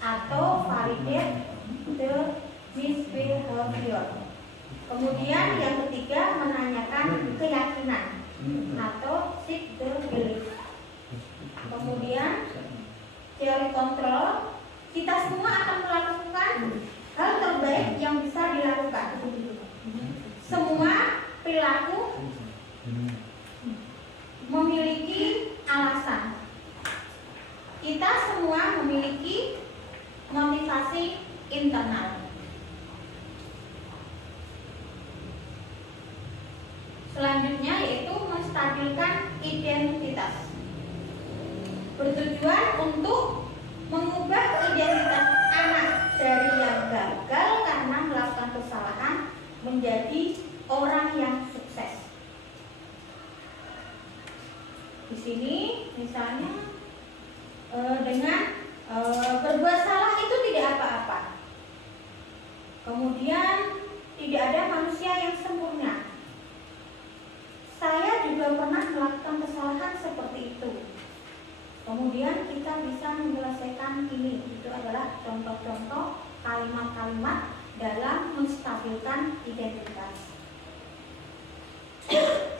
atau validate the misbehavior. Kemudian yang ketiga menanyakan keyakinan atau seek the belief. Kemudian teori kontrol, kita semua akan melakukan hal terbaik yang bisa dilakukan. Semua perilaku memiliki alasan. Kita semua memiliki motivasi internal. Selanjutnya yaitu menstabilkan identitas. Bertujuan untuk mengubah identitas anak dari yang gagal karena melakukan kesalahan menjadi orang yang sukses. Di sini misalnya dengan berbuat salah itu tidak apa-apa. Kemudian tidak ada manusia yang sempurna. Saya juga pernah melakukan kesalahan seperti itu. Kemudian kita bisa menyelesaikan ini. Itu adalah contoh-contoh kalimat-kalimat dalam menstabilkan identitas.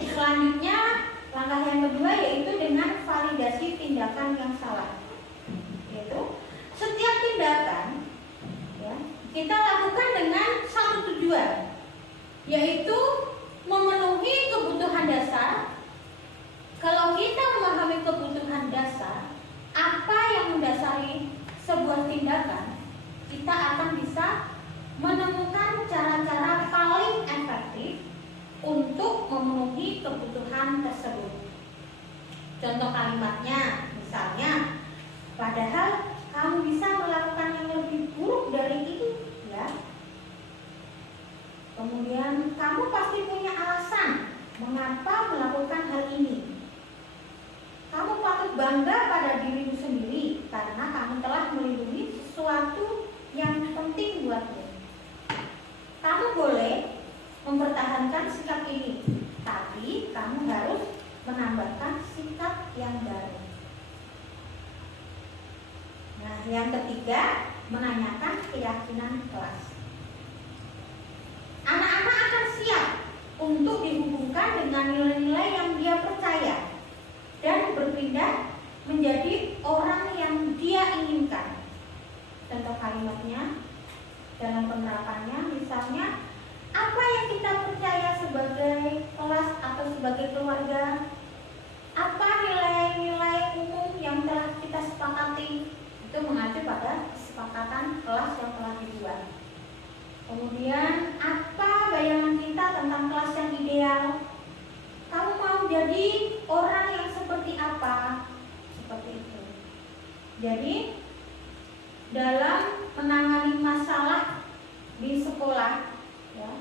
Selanjutnya langkah yang kedua yaitu dengan validasi tindakan yang salah. Yaitu setiap tindakan ya, kita lakukan dengan satu tujuan, yaitu memenuhi kebutuhan dasar. Kalau kita memahami kebutuhan dasar, apa yang mendasari sebuah tindakan, kita akan bisa menemukan cara-cara paling efektif untuk memenuhi kebutuhan tersebut. Contoh kalimatnya, misalnya, padahal kamu bisa melakukan yang lebih buruk dari ini, ya. Kemudian kamu pasti punya alasan mengapa melakukan hal ini. Kamu patut bangga pada dirimu sendiri karena kamu telah melindungi sesuatu yang penting buatmu. Kamu boleh mempertahankan sikap ini, tapi kamu harus menambahkan sikap yang baru. Nah, yang ketiga, menanyakan keyakinan kelas. Anak-anak akan siap untuk dihubungkan dengan nilai-nilai yang dia percaya dan berpindah menjadi orang yang dia inginkan. Contoh kalimatnya dalam penerapannya, misalnya, apa yang kita percaya sebagai kelas atau sebagai keluarga? Apa nilai-nilai umum yang telah kita sepakati? Itu mengacu pada kesepakatan kelas yang telah dibuat. Kemudian, apa bayangan kita tentang kelas yang ideal? Kamu mau jadi orang yang seperti apa? Seperti itu. Jadi, dalam menangani masalah di sekolah, ya.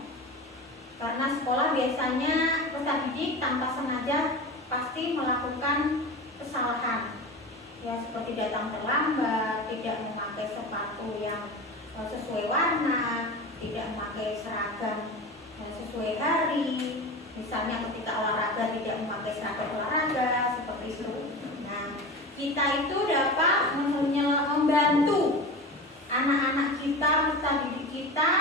Karena sekolah biasanya peserta didik tanpa sengaja pasti melakukan kesalahan, ya, seperti datang terlambat, tidak memakai sepatu yang sesuai warna, tidak memakai seragam sesuai hari, misalnya ketika olahraga tidak memakai seragam olahraga, seperti itu. Nah, kita itu dapat membantu anak-anak kita, peserta didik kita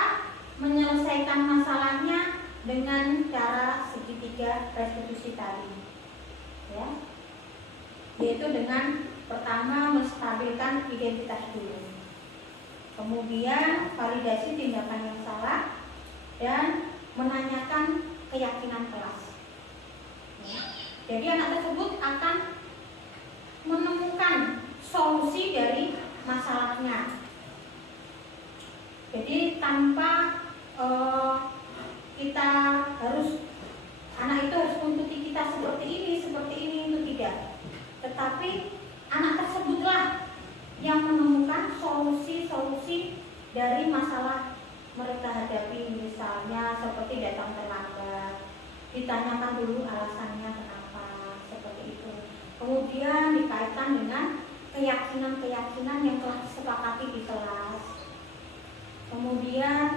menyelesaikan masalahnya dengan cara segitiga restitusi tadi, ya, yaitu dengan pertama menstabilkan identitas dulu, kemudian validasi tindakan yang salah, dan menanyakan keyakinan kelas, ya. Jadi anak tersebut akan menemukan solusi dari masalahnya. Jadi tanpa kita harus, anak itu harus mengikuti kita seperti ini itu tidak. Tetapi anak tersebutlah yang menemukan solusi-solusi dari masalah mereka hadapi, misalnya seperti datang terlambat, ditanyakan dulu alasannya kenapa, seperti itu. Kemudian dikaitkan dengan keyakinan-keyakinan yang telah disepakati di kelas. Kemudian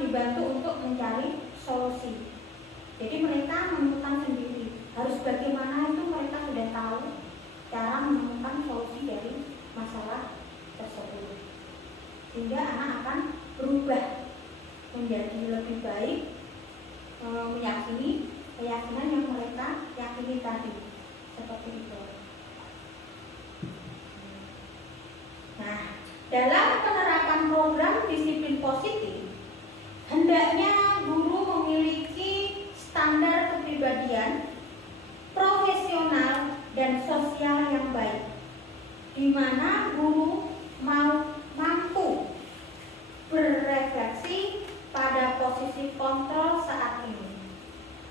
dibantu untuk mencari solusi. Jadi mereka menemukan sendiri. Harus bagaimana itu mereka sudah tahu cara menemukan solusi dari masalah tersebut. Sehingga anak akan berubah menjadi lebih baik, meyakini keyakinan yang mereka yakini tadi. Seperti itu. Nah, dalam penerapan program disiplin positif, hendaknya guru memiliki standar kepribadian, profesional, dan sosial yang baik, di mana guru mampu berefleksi pada posisi kontrol saat ini.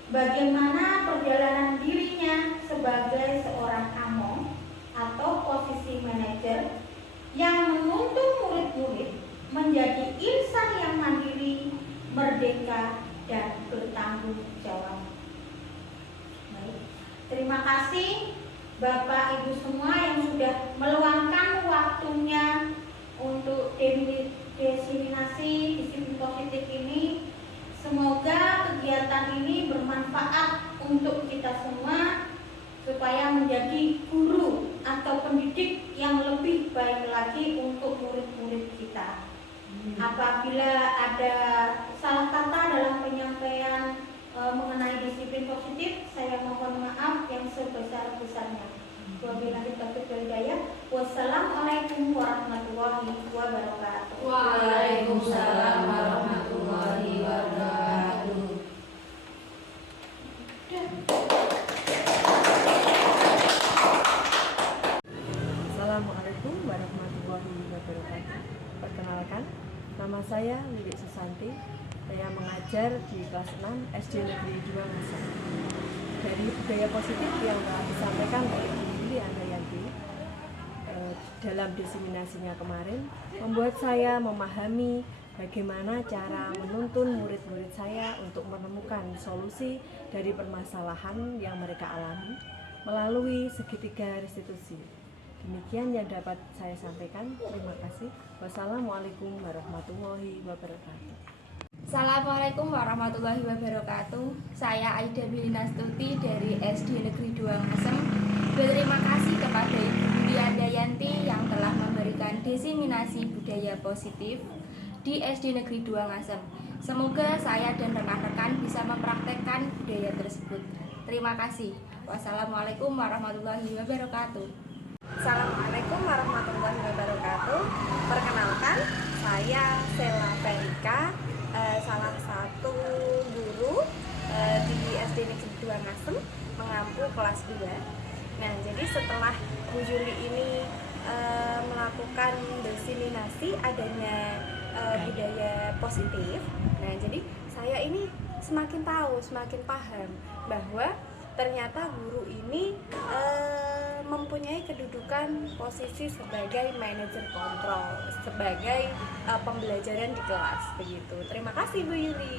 Bagaimana perjalanan dirinya sebagai seorang among atau posisi manajer yang menuntun murid-murid menjadi insan yang mandiri, merdeka, dan bertanggung jawab. Baik. Terima kasih Bapak Ibu semua yang sudah meluangkan waktunya untuk diseminasi disiplin positif ini. Semoga kegiatan ini bermanfaat untuk kita semua supaya menjadi guru atau pendidik yang lebih baik lagi untuk murid-murid kita. Apabila ada salah kata dalam penyampaian mengenai disiplin positif, saya mohon maaf yang sebesar-besarnya. Wabillahi taufiq wal hidayah. Wassalamualaikum warahmatullahi wabarakatuh. Waalaikumsalam warahmatullahi wabarakatuh. Assalamualaikum warahmatullahi wabarakatuh. Perkenalkan, nama saya Lilik Susanti. Saya mengajar di kelas 6 SD Negeri 2 Ngasem. Dari budaya positif yang telah disampaikan oleh Bu Lili Andayanti dalam diseminasinya kemarin, membuat saya memahami bagaimana cara menuntun murid-murid saya untuk menemukan solusi dari permasalahan yang mereka alami melalui segitiga restitusi. Demikian yang dapat saya sampaikan. Terima kasih. Wassalamualaikum warahmatullahi wabarakatuh. Assalamualaikum warahmatullahi wabarakatuh. Saya Aida Bilina Stuti dari SD Negeri 2 Ngasem. Berterima kasih kepada Ibu Lili Andayanti yang telah memberikan diseminasi budaya positif di SD Negeri 2 Ngasem. Semoga saya dan rekan-rekan bisa mempraktekkan budaya tersebut. Terima kasih. Wassalamualaikum warahmatullahi wabarakatuh. Assalamualaikum warahmatullahi wabarakatuh. Perkenalkan, saya Sela Ferika, salah satu guru di SD Negeri 2 Ngasem, mengampu kelas 2. Nah, jadi setelah Bu Juli ini melakukan diseminasi adanya budaya positif, nah jadi saya ini semakin tahu, semakin paham bahwa ternyata guru ini mempunyai kedudukan posisi sebagai manajer kontrol, sebagai pembelajaran di kelas begitu. Terima kasih Bu Yuli.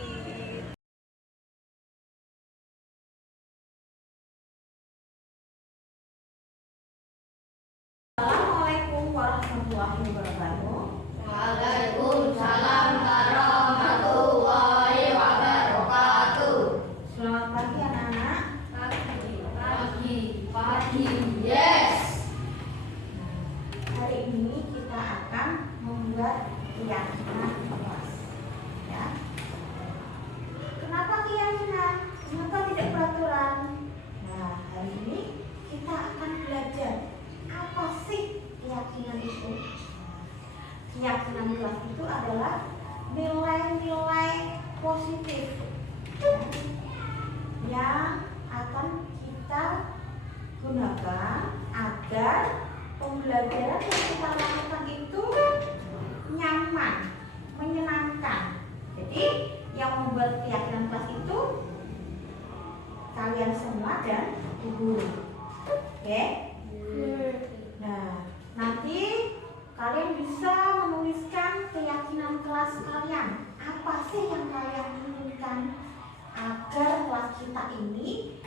Assalamualaikum warahmatullahi wabarakatuh. Waalaikumsalam warahmatullahi wabarakatuh. Selamat pagi anak-anak. Pagi, yes. Hari ini kita akan membuat keyakinan kelas. Ya. Kenapa keyakinan? Kenapa tidak peraturan? Nah, hari ini kita akan belajar apa sih keyakinan itu. Keyakinan kelas itu adalah nilai-nilai positif yang akan kita gunakan agar pembelajaran yang kita lakukan itu nyaman, menyenangkan. Jadi yang membuat keyakinan kelas itu kalian semua dan guru. Oke? Nah, nanti kalian bisa menuliskan keyakinan kelas kalian. Apa sih yang kalian inginkan agar kelas kita ini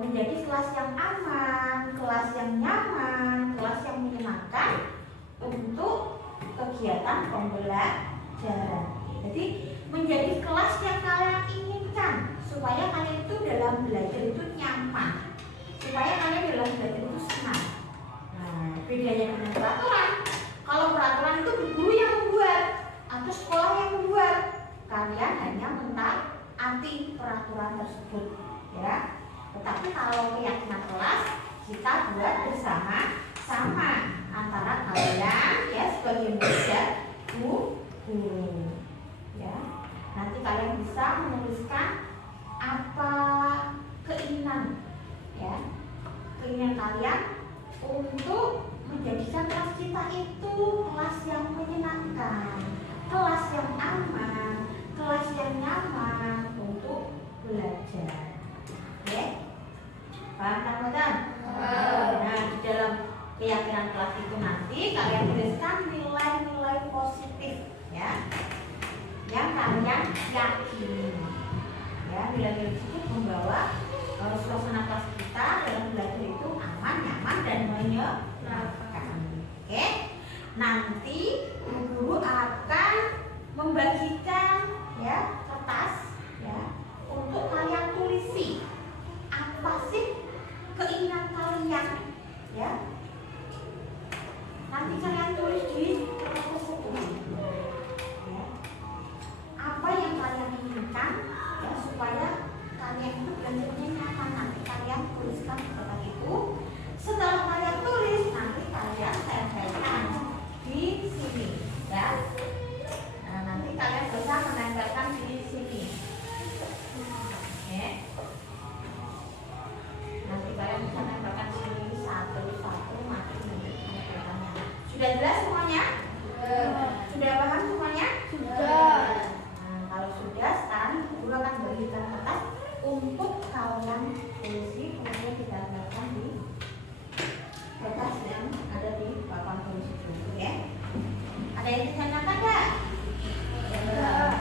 menjadi kelas yang aman, kelas yang nyaman, kelas yang menyenangkan untuk kegiatan pembelajaran. Jadi menjadi kelas yang kalian inginkan supaya kalian itu dalam belajar itu nyaman, supaya kalian dalam belajar itu senang. Nah, bedanya dengan peraturan. Kalau peraturan itu guru yang membuat atau sekolah yang membuat, kalian hanya mentaati peraturan tersebut, ya. Tetapi kalau keyakinan kelas kita buat bersama-sama antara kalian ya sebagai murid dan guru. Ya. Nanti kalian bisa menuliskan apa keinginan ya. Keinginan kalian untuk menjadikan kelas kita itu kelas yang menyenangkan, kelas yang aman, kelas yang nyaman untuk belajar. Oke? Paham teman-teman? Nah, di dalam keyakinan kelas itu nanti kalian tuliskan nilai-nilai positif ya, yang kalian yakin. Ya, nilai-nilai positif membawa suasana kelas kita dalam belajar itu aman, nyaman dan menyenangkan. Oke? Nanti guru akan membagikan ya kertas ya untuk kalian tulisi apa sih keinginan kalian ya. Nanti kalian tulis di kertas tersebut ya. Apa yang kalian inginkan ya supaya kalian itu belajarnya nyaman. Nanti kalian tuliskan di kertas itu. Setelah kalian tulis nanti kalian tempelkan di sini ya. Nah, nanti kalian bisa menempelkan di sini. Oke. Nanti kalian bisa tempelkan sini satu-satu mati menempelkannya. Sudah jelas semuanya? Sudah paham semuanya? Sudah. Nah, kalau sudah, sekarang guru akan berikan kertas untuk kalian tulisi, kemudian kita tempelkan di kertas yang ada di papan tulis itu, ya. Ada yang ditanyakan nggak? Ya.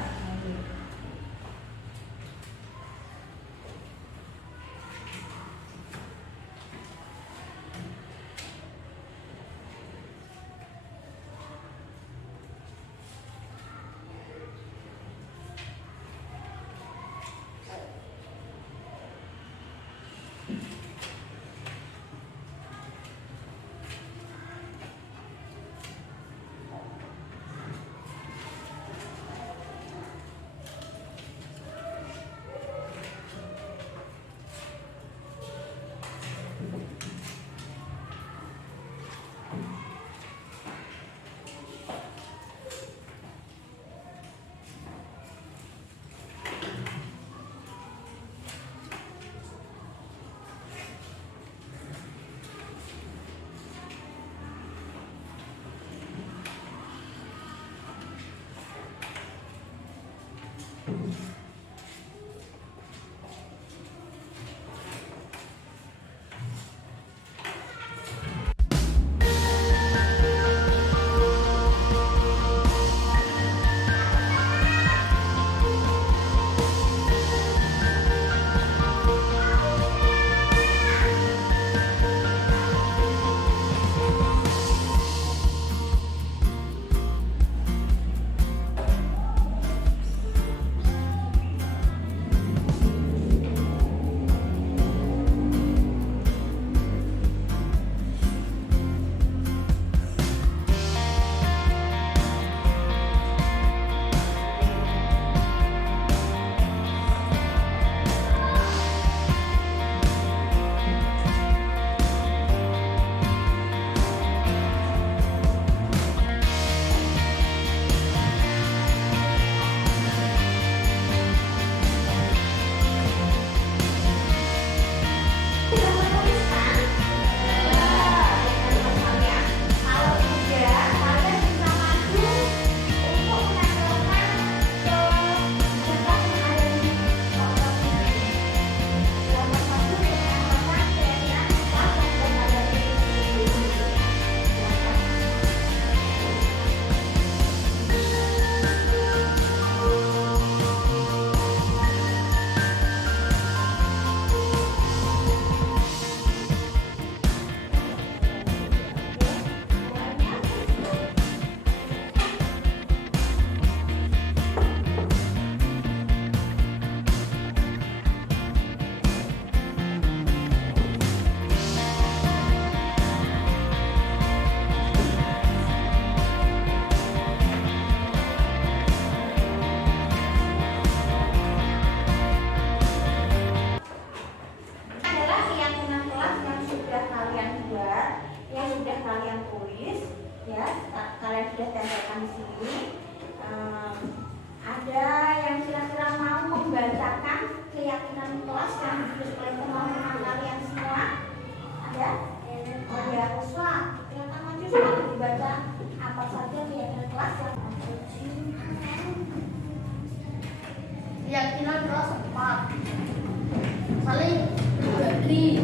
kelas 4. Saling berbagi,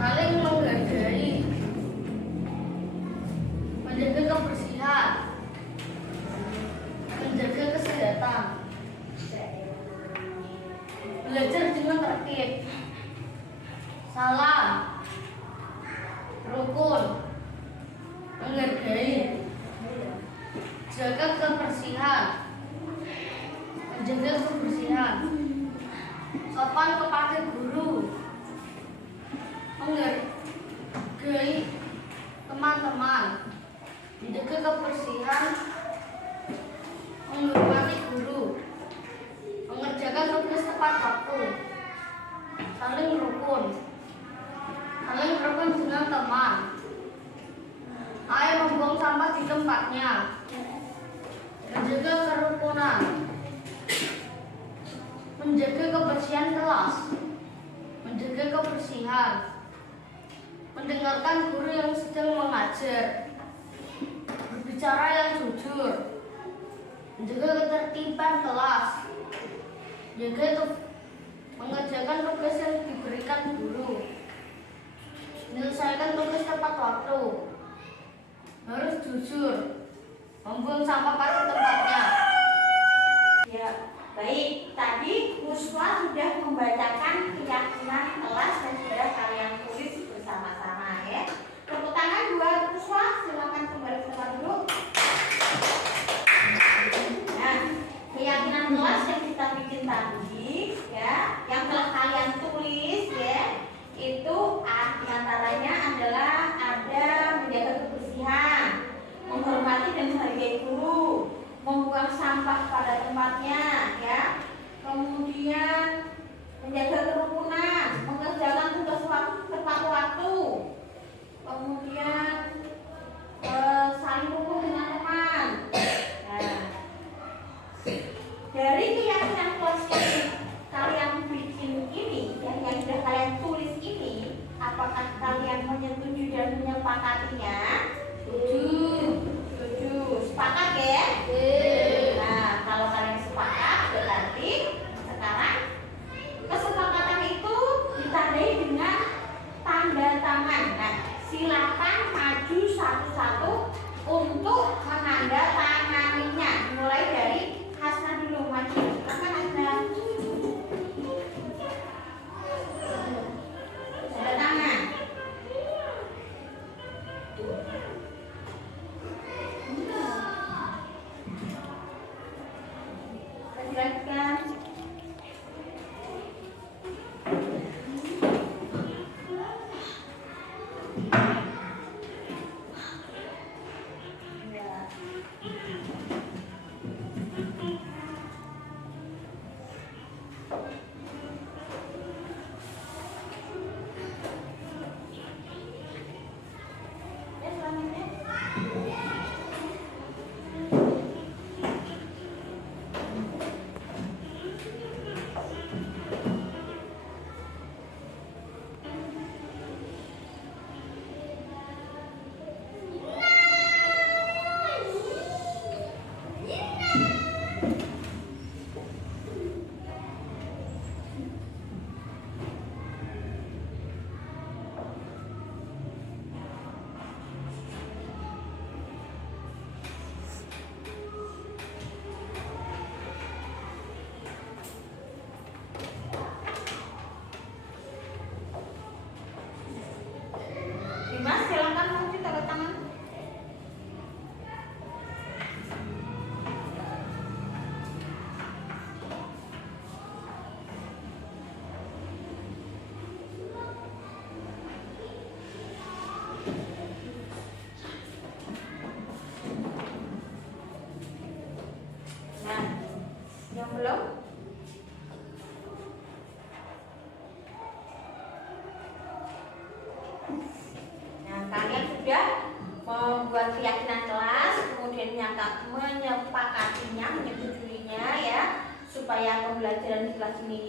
saling menghargai, menjaga kebersihan, menjaga kesehatan, belajar dengan tertib, salam, rukun, menghargai, jaga kebersihan, menjaga kebersihan, sopan kepada guru, menghargai teman-teman, menjaga kebersihan, menghormati guru, mengerjakan tugas tepat waktu, saling rukun dengan teman, ayo membuang sampah di tempatnya, menjaga kerukunan, menjaga kebersihan kelas, menjaga kebersihan, mendengarkan guru yang sedang mengajar, berbicara yang jujur, menjaga ketertiban kelas, mengerjakan tugas yang diberikan guru, menyelesaikan tugas tepat waktu, harus jujur, membuang sampah pada tempatnya. Ya, baik. Tadi Muswa sudah membacakan keyakinan kelas dan sudah kalian tulis bersama-sama ya. Tepuk tangan buat Muswa, silakan kembali ke tempat duduk. Nah, keyakinan kelas yang kita bikin tadi ya, yang telah kalian tulis ya, itu diantaranya adalah ada menjaga kebersihan, menghormati dan menghargai guru, membuang sampah pada tempatnya ya, kemudian menjaga kerukunan, mengerjakan tugas tepat waktu, kemudian saling rukun dengan teman. Nah, dari keyakinan kelas yang kalian bikin ini, yang sudah kalian tulis ini, apakah kalian menyetujui dan menyepakatinya? Setuju. Sepakat ya? Nah, kalau kalian sepakat, berarti sekarang kesepakatan itu ditandai dengan tanda tangan. Nah, silakan maju satu-satu untuk menandatanganinya. Mulai dari Hasna dulu, maju. Silakan Hasna. Tanda tangan. Silakan. Dimas, silakan maju tanda tangan. Nah, yang belum? Nah, kalian sudah membuat keyakinan kelas, kemudian menyepakatinya, menyetujuinya ya, supaya pembelajaran di kelas ini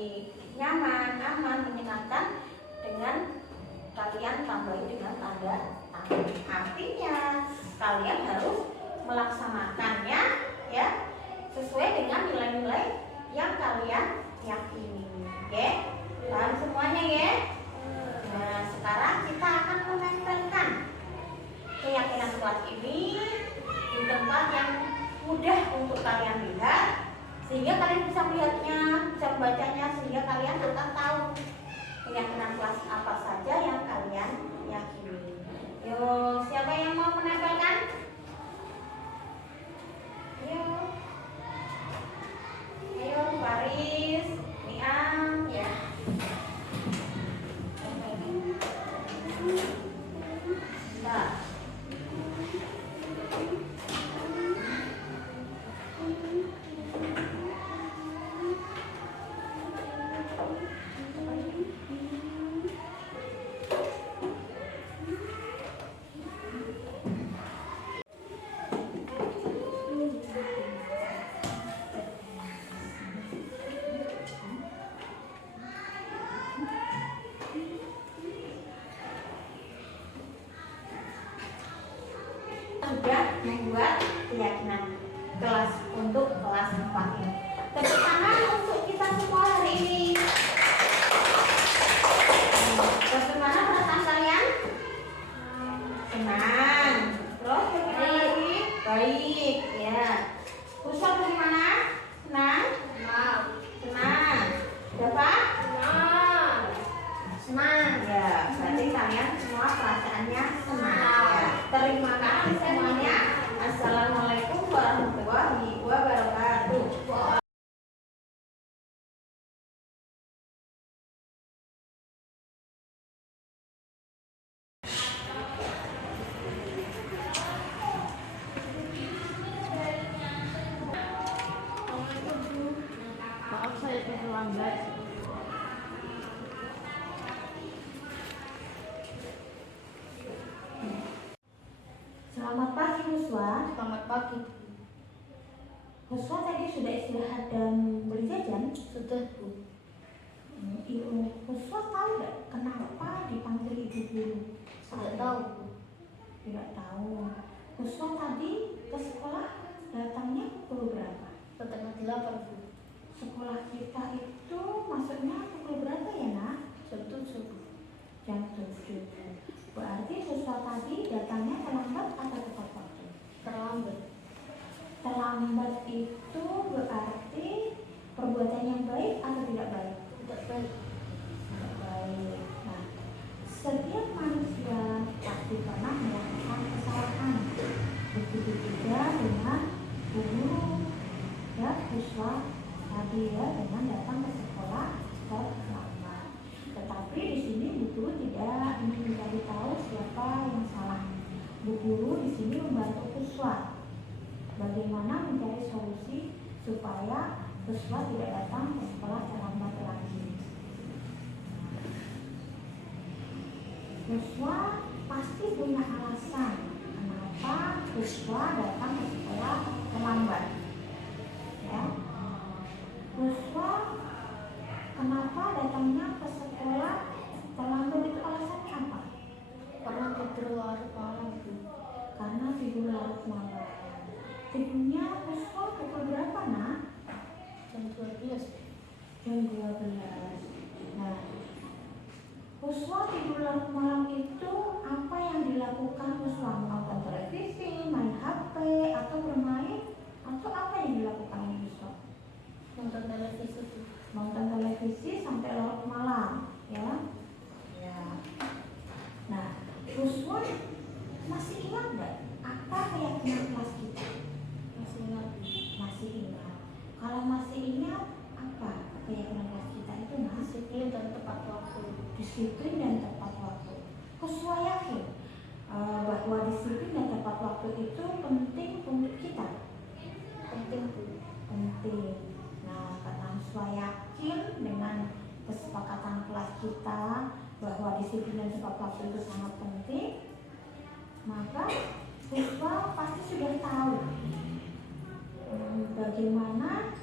nyaman, aman, menyenangkan, dengan kalian tambahin dengan tanda tangan. Artinya kalian harus melaksanakannya ya sesuai dengan nilai-nilai yang kalian yakini. Oke? Paham semuanya ya? Nah, sekarang kita akan menempelkan keyakinan kelas ini di tempat yang mudah untuk kalian lihat, sehingga kalian bisa melihatnya, bisa membacanya, sehingga kalian akan tahu keyakinan kelas apa saja yang kalian yakini. Yuk, siapa yang mau menempelkan? Yuk. Ayo, Faris, Niam, ya. Nah. Sudah membuat keyakinan kelas untuk kelas 4 ini. Tepuk tangan untuk kita semua hari ini. Bagaimana perasaan kalian? Senang. Terus bagaimana lagi? Baik, ya. Pusat bagaimana? Senang? Senang. Dapat? Senang. Ya, berarti kalian semua perasaannya senang. Ya. Terima kasih semuanya. Assalamualaikum warahmatullahi wabarakatuh. Maaf saya terlambat. Selamat pagi Huswa. Selamat pagi. Huswa tadi sudah istirahat dan beli jajan? Sudah, Bu. Ibu Huswa tahu nggak kenapa dipanggil ibu guru? Sudah tahu, Bu. Tidak tahu. Huswa tadi ke sekolah datangnya pukul berapa? Setengah 8, Bu. Sekolah kita itu masuknya pukul berapa ya nak? Jam 7, Bu. Jam 7. Berarti Huswa tadi datangnya terlambat atau tepat waktu? Terlambat. Terlambat itu berarti perbuatan yang baik atau tidak baik? Tidak baik. Tidak baik. Nah, setiap manusia pasti pernah melakukan kesalahan. Begitu juga dengan Bu Guru dan Huswa tadi ya, dengan datang ke sekolah terlambat. Tetapi di sini Bu Guru tidak ingin mencari tahu siapa yang salah. Bu Guru di sini membantu Huswa bagaimana mencari solusi supaya Huswa tidak datang ke sekolah terlambat lagi. Huswa pasti punya alasan kenapa Huswa datang ke sekolah terlambat. Ya, Huswa kenapa datangnya ke sekolah terlambat itu alasannya apa? Karena tidur larut malam, Bu. Karena tidur larut malam. Tidurnya Huswa pukul berapa nak? Jam 12. Jam 12. Nah, Huswa tidur larut malam itu apa yang dilakukan Huswa? Menonton televisi, main HP, atau bermain? Atau apa yang dilakukan Huswa? Nonton televisi, Bu. Nonton televisi sampai larut malam, ya? Ya. Nah, Huswa masih ingat nggak apa keyakinan kelas kita? Masih ingat, Bu. Masih ingat. Kalau masih ingat, apa keyakinan kelas kita itu mas? Disiplin dan tepat waktu. Disiplin dan tepat waktu. Huswa yakin bahwa disiplin dan tepat waktu itu penting untuk kita. Penting, Bu. Penting. Nah, karena Huswa yakin dengan kesepakatan kelas kita bahwa disiplin dan tepat waktu itu sangat penting, maka Huswa pasti sudah tahu bagaimana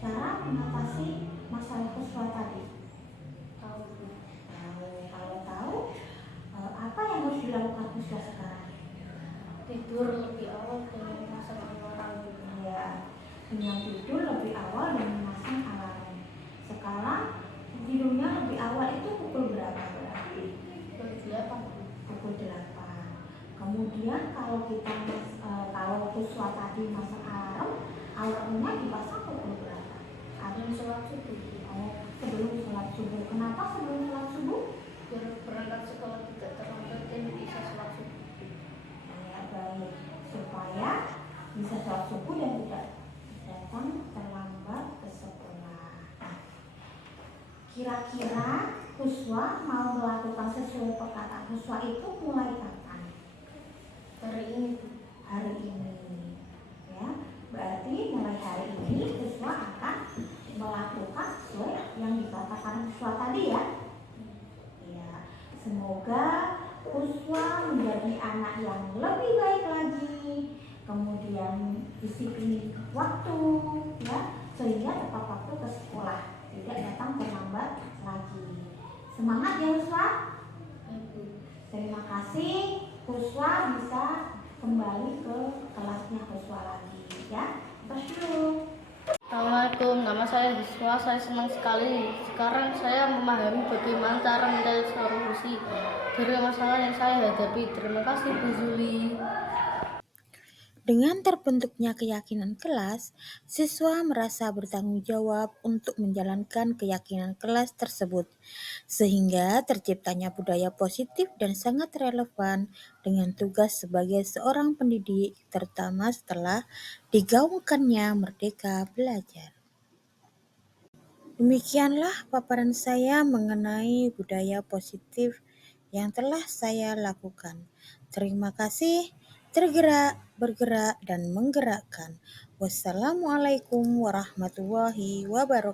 cara mengatasi masalah Huswa tadi. Tahu, Bu. Kalau tahu, apa yang harus dilakukan Huswa sekarang? Tidur lebih awal dan memasang alarm, Bu. Ya, dengan tidur lebih awal dan memasang alarm. subuh. Oh, sebelum sholat subuh. Kenapa sebelum sholat subuh? Biar berangkat sekolah tidak terlambat dan bisa sholat subuh. Ya, baik. Supaya bisa sholat subuh dan tidak datang terlambat ke sekolah. Nah, kira-kira Huswa mau melakukan sesuai perkataan Huswa itu mulai kapan? Hari ini Bu. Hari ini. Ya, berarti mulai hari ini Huswa akan melakukan sesuai yang dikatakan Huswa tadi ya. Ya, semoga Huswa menjadi anak yang lebih baik lagi, kemudian disiplin waktu, ya, sehingga tepat waktu ke sekolah, tidak datang terlambat lagi. Semangat ya Huswa. Terima kasih. Huswa bisa kembali ke kelasnya Huswa lagi ya. Terus dulu. Assalamualaikum, nama saya Hiswa. Saya senang sekali. Sekarang saya memahami bagaimana cara mencari solusi dari masalah yang saya hadapi. Terima kasih Bu Zuli. Dengan terbentuknya keyakinan kelas, siswa merasa bertanggung jawab untuk menjalankan keyakinan kelas tersebut, sehingga terciptanya budaya positif dan sangat relevan dengan tugas sebagai seorang pendidik, terutama setelah digaungkannya Merdeka Belajar. Demikianlah paparan saya mengenai budaya positif yang telah saya lakukan. Terima kasih. Tergerak, bergerak, dan menggerakkan. Wassalamualaikum warahmatullahi wabarakatuh.